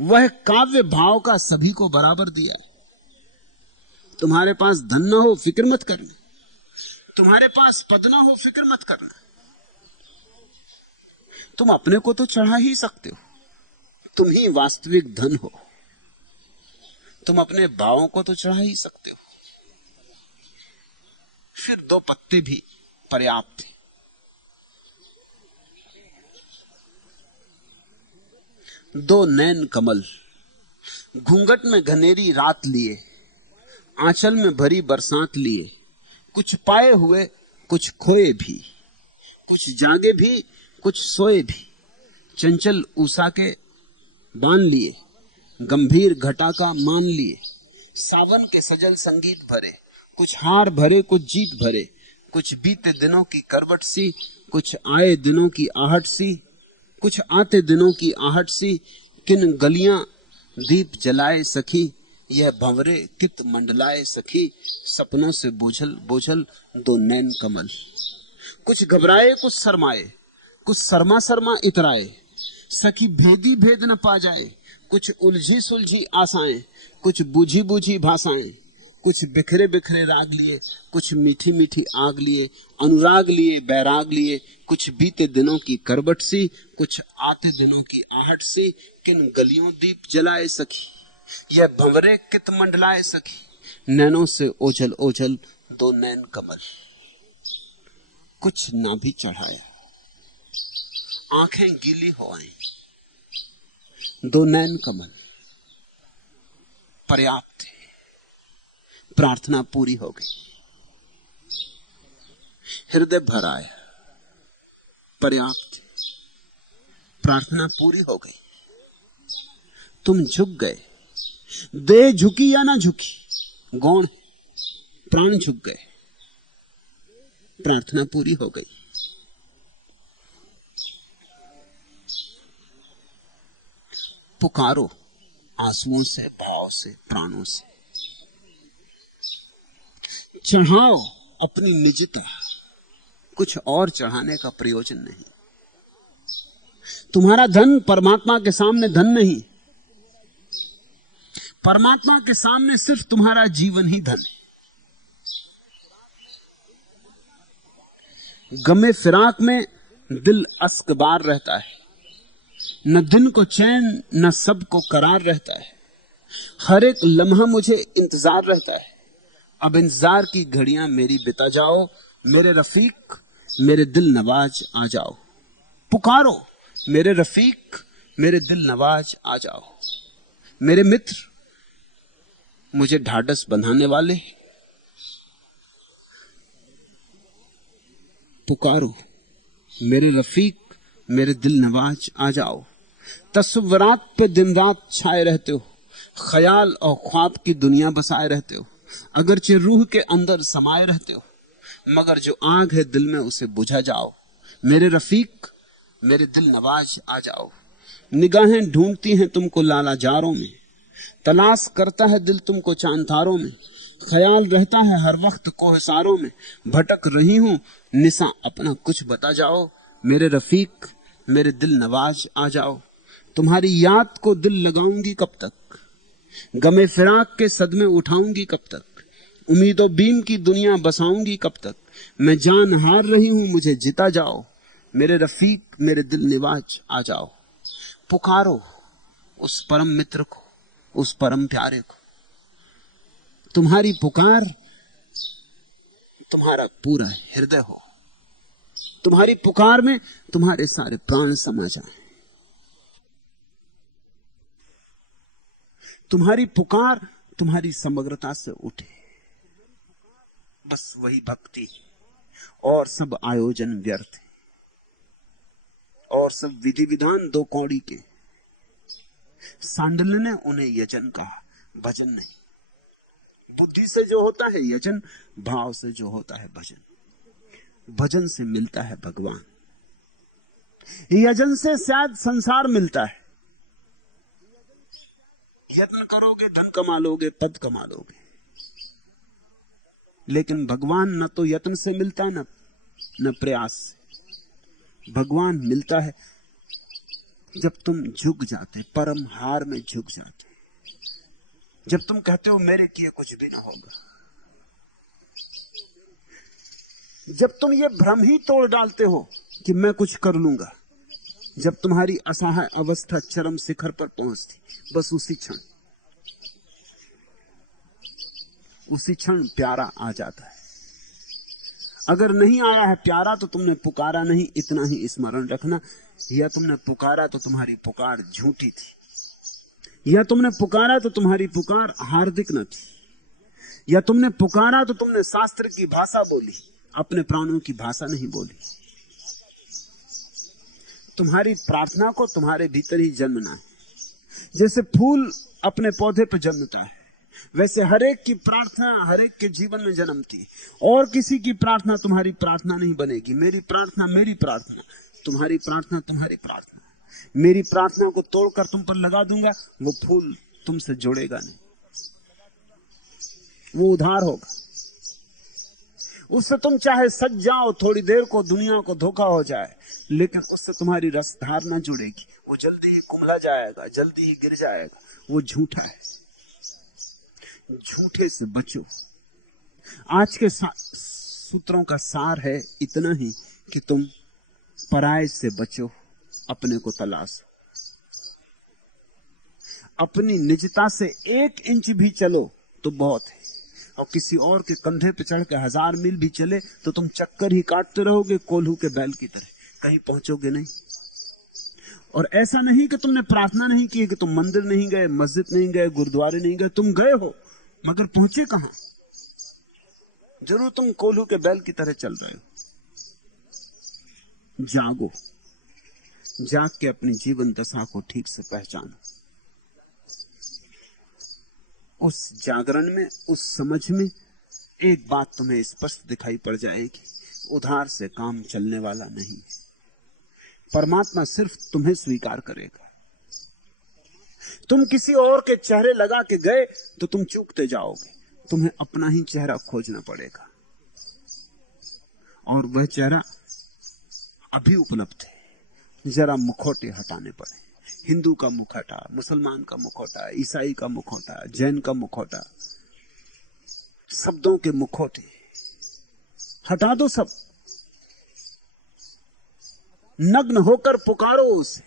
वह काव्य भाव का सभी को बराबर दिया है। तुम्हारे पास धन न हो फिक्र मत करना, तुम्हारे पास पद ना हो फिक्र मत करना, तुम अपने को तो चढ़ा ही सकते हो, तुम ही वास्तविक धन हो। तुम अपने भावों को तो चढ़ा ही सकते हो। फिर 2 पत्ते भी पर्याप्त थे। दो नैन कमल घूंघट में घनेरी रात लिए, आंचल में भरी बरसात लिए, कुछ पाए हुए कुछ खोए भी, कुछ जागे भी कुछ सोए भी, चंचल उषा के बान लिए, गंभीर घटा का मान लिए, सावन के सजल संगीत भरे, कुछ हार भरे कुछ जीत भरे, कुछ बीते दिनों की करवट सी, कुछ आए दिनों की आहट सी, कुछ आते दिनों की आहट सी, किन गलियां दीप जलाए सखी, यह भंवरे कित मंडलाए सखी, सपनों से बोझल बोझल 2 नैन कमल। कुछ घबराए कुछ शर्माए, कुछ शर्मा शर्मा इतराए, सखी भेदी भेद न पा जाए, कुछ उलझी सुलझी आशाएं, कुछ बूझी बूझी भाषाएं, कुछ बिखरे बिखरे राग लिए, कुछ मीठी मीठी आग लिए, अनुराग लिए बैराग लिए, कुछ बीते दिनों की करवट सी, कुछ आते दिनों की आहट सी, किन गलियों दीप जलाए सखी, यह भंवरे कित मंडलाए सखी, नैनों से ओझल ओझल 2 नैन कमल। कुछ ना भी चढ़ाया, आंखें गीली हो आई, 2 नैन कमल पर्याप्त थे। प्रार्थना पूरी हो गई, हृदय भर आया, पर्याप्त, प्रार्थना पूरी हो गई। तुम झुक गए, देह झुकी या ना झुकी गौण, प्राण झुक गए, प्रार्थना पूरी हो गई। पुकारो आंसुओं से, भाव से, प्राणों से, चढ़ाओ अपनी निजता, कुछ और चढ़ाने का प्रयोजन नहीं। तुम्हारा धन परमात्मा के सामने धन नहीं, परमात्मा के सामने सिर्फ तुम्हारा जीवन ही धन है। गमे फिराक में दिल अस्कबार रहता है, न दिन को चैन न सब को करार रहता है, हर एक लम्हा मुझे इंतजार रहता है, अब इंतजार की घड़ियां मेरी बिता जाओ, मेरे रफीक मेरे दिल नवाज आ जाओ। पुकारो मेरे रफीक मेरे दिल नवाज आ जाओ, मेरे मित्र मुझे ढाढ़स बंधाने वाले, पुकारो मेरे रफीक मेरे दिल नवाज आ जाओ। तस्वरात पे दिन रात छाए रहते हो, ख्याल और ख्वाब की दुनिया बसाए रहते हो, अगरचे रूह के अंदर समाये रहते हो, मगर जो आग है दिल में उसे बुझा जाओ। मेरे रफीक मेरे दिल नवाज आ जाओ। निगाहें ढूंढती हैं तुमको लालाजारों में, तलाश करता है दिल तुमको चांतारों में, ख्याल रहता है हर वक्त कोहसारों में, भटक रही हूं निशा अपना कुछ बता जाओ। मेरे रफीक मेरे दिल नवाज आ जाओ। तुम्हारी याद को दिल लगाऊंगी कब तक, गमे फिराक के सदमे उठाऊंगी कब तक, उम्मीदों बीम की दुनिया बसाऊंगी कब तक, मैं जान हार रही हूं मुझे जिता जाओ। मेरे रफीक मेरे दिल नवाज आ जाओ। पुकारो उस परम मित्र को, उस परम प्यारे को। तुम्हारी पुकार तुम्हारा पूरा हृदय हो, तुम्हारी पुकार में तुम्हारे सारे प्राण समा जाएं। तुम्हारी पुकार तुम्हारी समग्रता से उठे, बस वही भक्ति, और सब आयोजन व्यर्थ है, और सब विधि विधान 2 कौड़ी के। सांडल्य ने उन्हें यजन कहा, भजन नहीं। बुद्धि से जो होता है यजन, भाव से जो होता है भजन। भजन से मिलता है भगवान, यजन से शायद संसार मिलता है। यत्न करोगे धन कमा लोगे, पद कमा लोगे, लेकिन भगवान न तो यत्न से मिलता है न प्रयास से। भगवान मिलता है जब तुम झुक जाते, परम हार में झुक जाते, जब तुम कहते हो मेरे किए कुछ भी ना होगा, जब तुम ये भ्रम ही तोड़ डालते हो कि मैं कुछ कर लूंगा, जब तुम्हारी असहाय अवस्था चरम शिखर पर पहुंचती, बस उसी क्षण प्यारा आ जाता है। अगर नहीं आया है प्यारा तो तुमने पुकारा नहीं, इतना ही स्मरण रखना। या तुमने पुकारा तो तुम्हारी पुकार झूठी थी, या तुमने पुकारा तो तुम्हारी पुकार हार्दिक न थी, या तुमने पुकारा तो तुमने शास्त्र की भाषा बोली, अपने प्राणों की भाषा नहीं बोली। तुम्हारी प्रार्थना को तुम्हारे भीतर ही जन्मना है। जैसे फूल अपने पौधे पर जन्मता है, वैसे हरेक की प्रार्थना हरेक के जीवन में जन्मती है। और किसी की प्रार्थना तुम्हारी प्रार्थना नहीं बनेगी। मेरी प्रार्थना मेरी प्रार्थना, तुम्हारी प्रार्थना तुम्हारी प्रार्थना। मेरी प्रार्थना को तोड़कर तुम पर लगा दूंगा, वो फूल तुमसे जुड़ेगा नहीं, वो उधार होगा। उससे तुम चाहे सज जाओ, थोड़ी देर को दुनिया को धोखा हो जाए, लेकिन उससे तुम्हारी रसधार ना जुड़ेगी। वो जल्दी ही कुम्हला जाएगा, जल्दी ही गिर जाएगा। वो झूठा है। झूठे से बचो। आज के सूत्रों का सार है इतना ही कि तुम पराये से बचो, अपने को तलाशो। अपनी निजता से 1 इंच भी चलो तो बहुत है, और किसी और के कंधे पे चढ़ के 1000 मील भी चले तो तुम चक्कर ही काटते रहोगे कोल्हू के बैल की तरह, कहीं पहुंचोगे नहीं। और ऐसा नहीं कि तुमने प्रार्थना नहीं की, कि तुम मंदिर नहीं गए, मस्जिद नहीं गए, गुरुद्वारे नहीं गए, तुम गए हो मगर पहुंचे कहां? जरूर तुम कोल्हू के बैल की तरह चल रहे हो। जागो, जाग के अपनी जीवन दशा को ठीक से पहचानो। उस जागरण में, उस समझ में एक बात तुम्हें स्पष्ट दिखाई पड़ जाएगी, उधार से काम चलने वाला नहीं। परमात्मा सिर्फ तुम्हें स्वीकार करेगा। तुम किसी और के चेहरे लगा के गए तो तुम चूकते जाओगे, तुम्हें अपना ही चेहरा खोजना पड़ेगा। और वह चेहरा अभी उपलब्ध है, जरा मुखौटे हटाने पड़े। हिंदू का मुखौटा, मुसलमान का मुखौटा, ईसाई का मुखौटा, जैन का मुखौटा, शब्दों के मुखौटे हटा दो सब। नग्न होकर पुकारो उसे,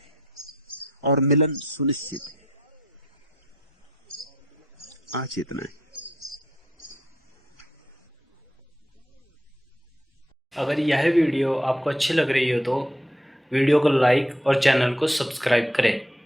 और मिलन सुनिश्चित है। आज इतना है। अगर यह वीडियो आपको अच्छी लग रही हो तो वीडियो को लाइक और चैनल को सब्सक्राइब करें।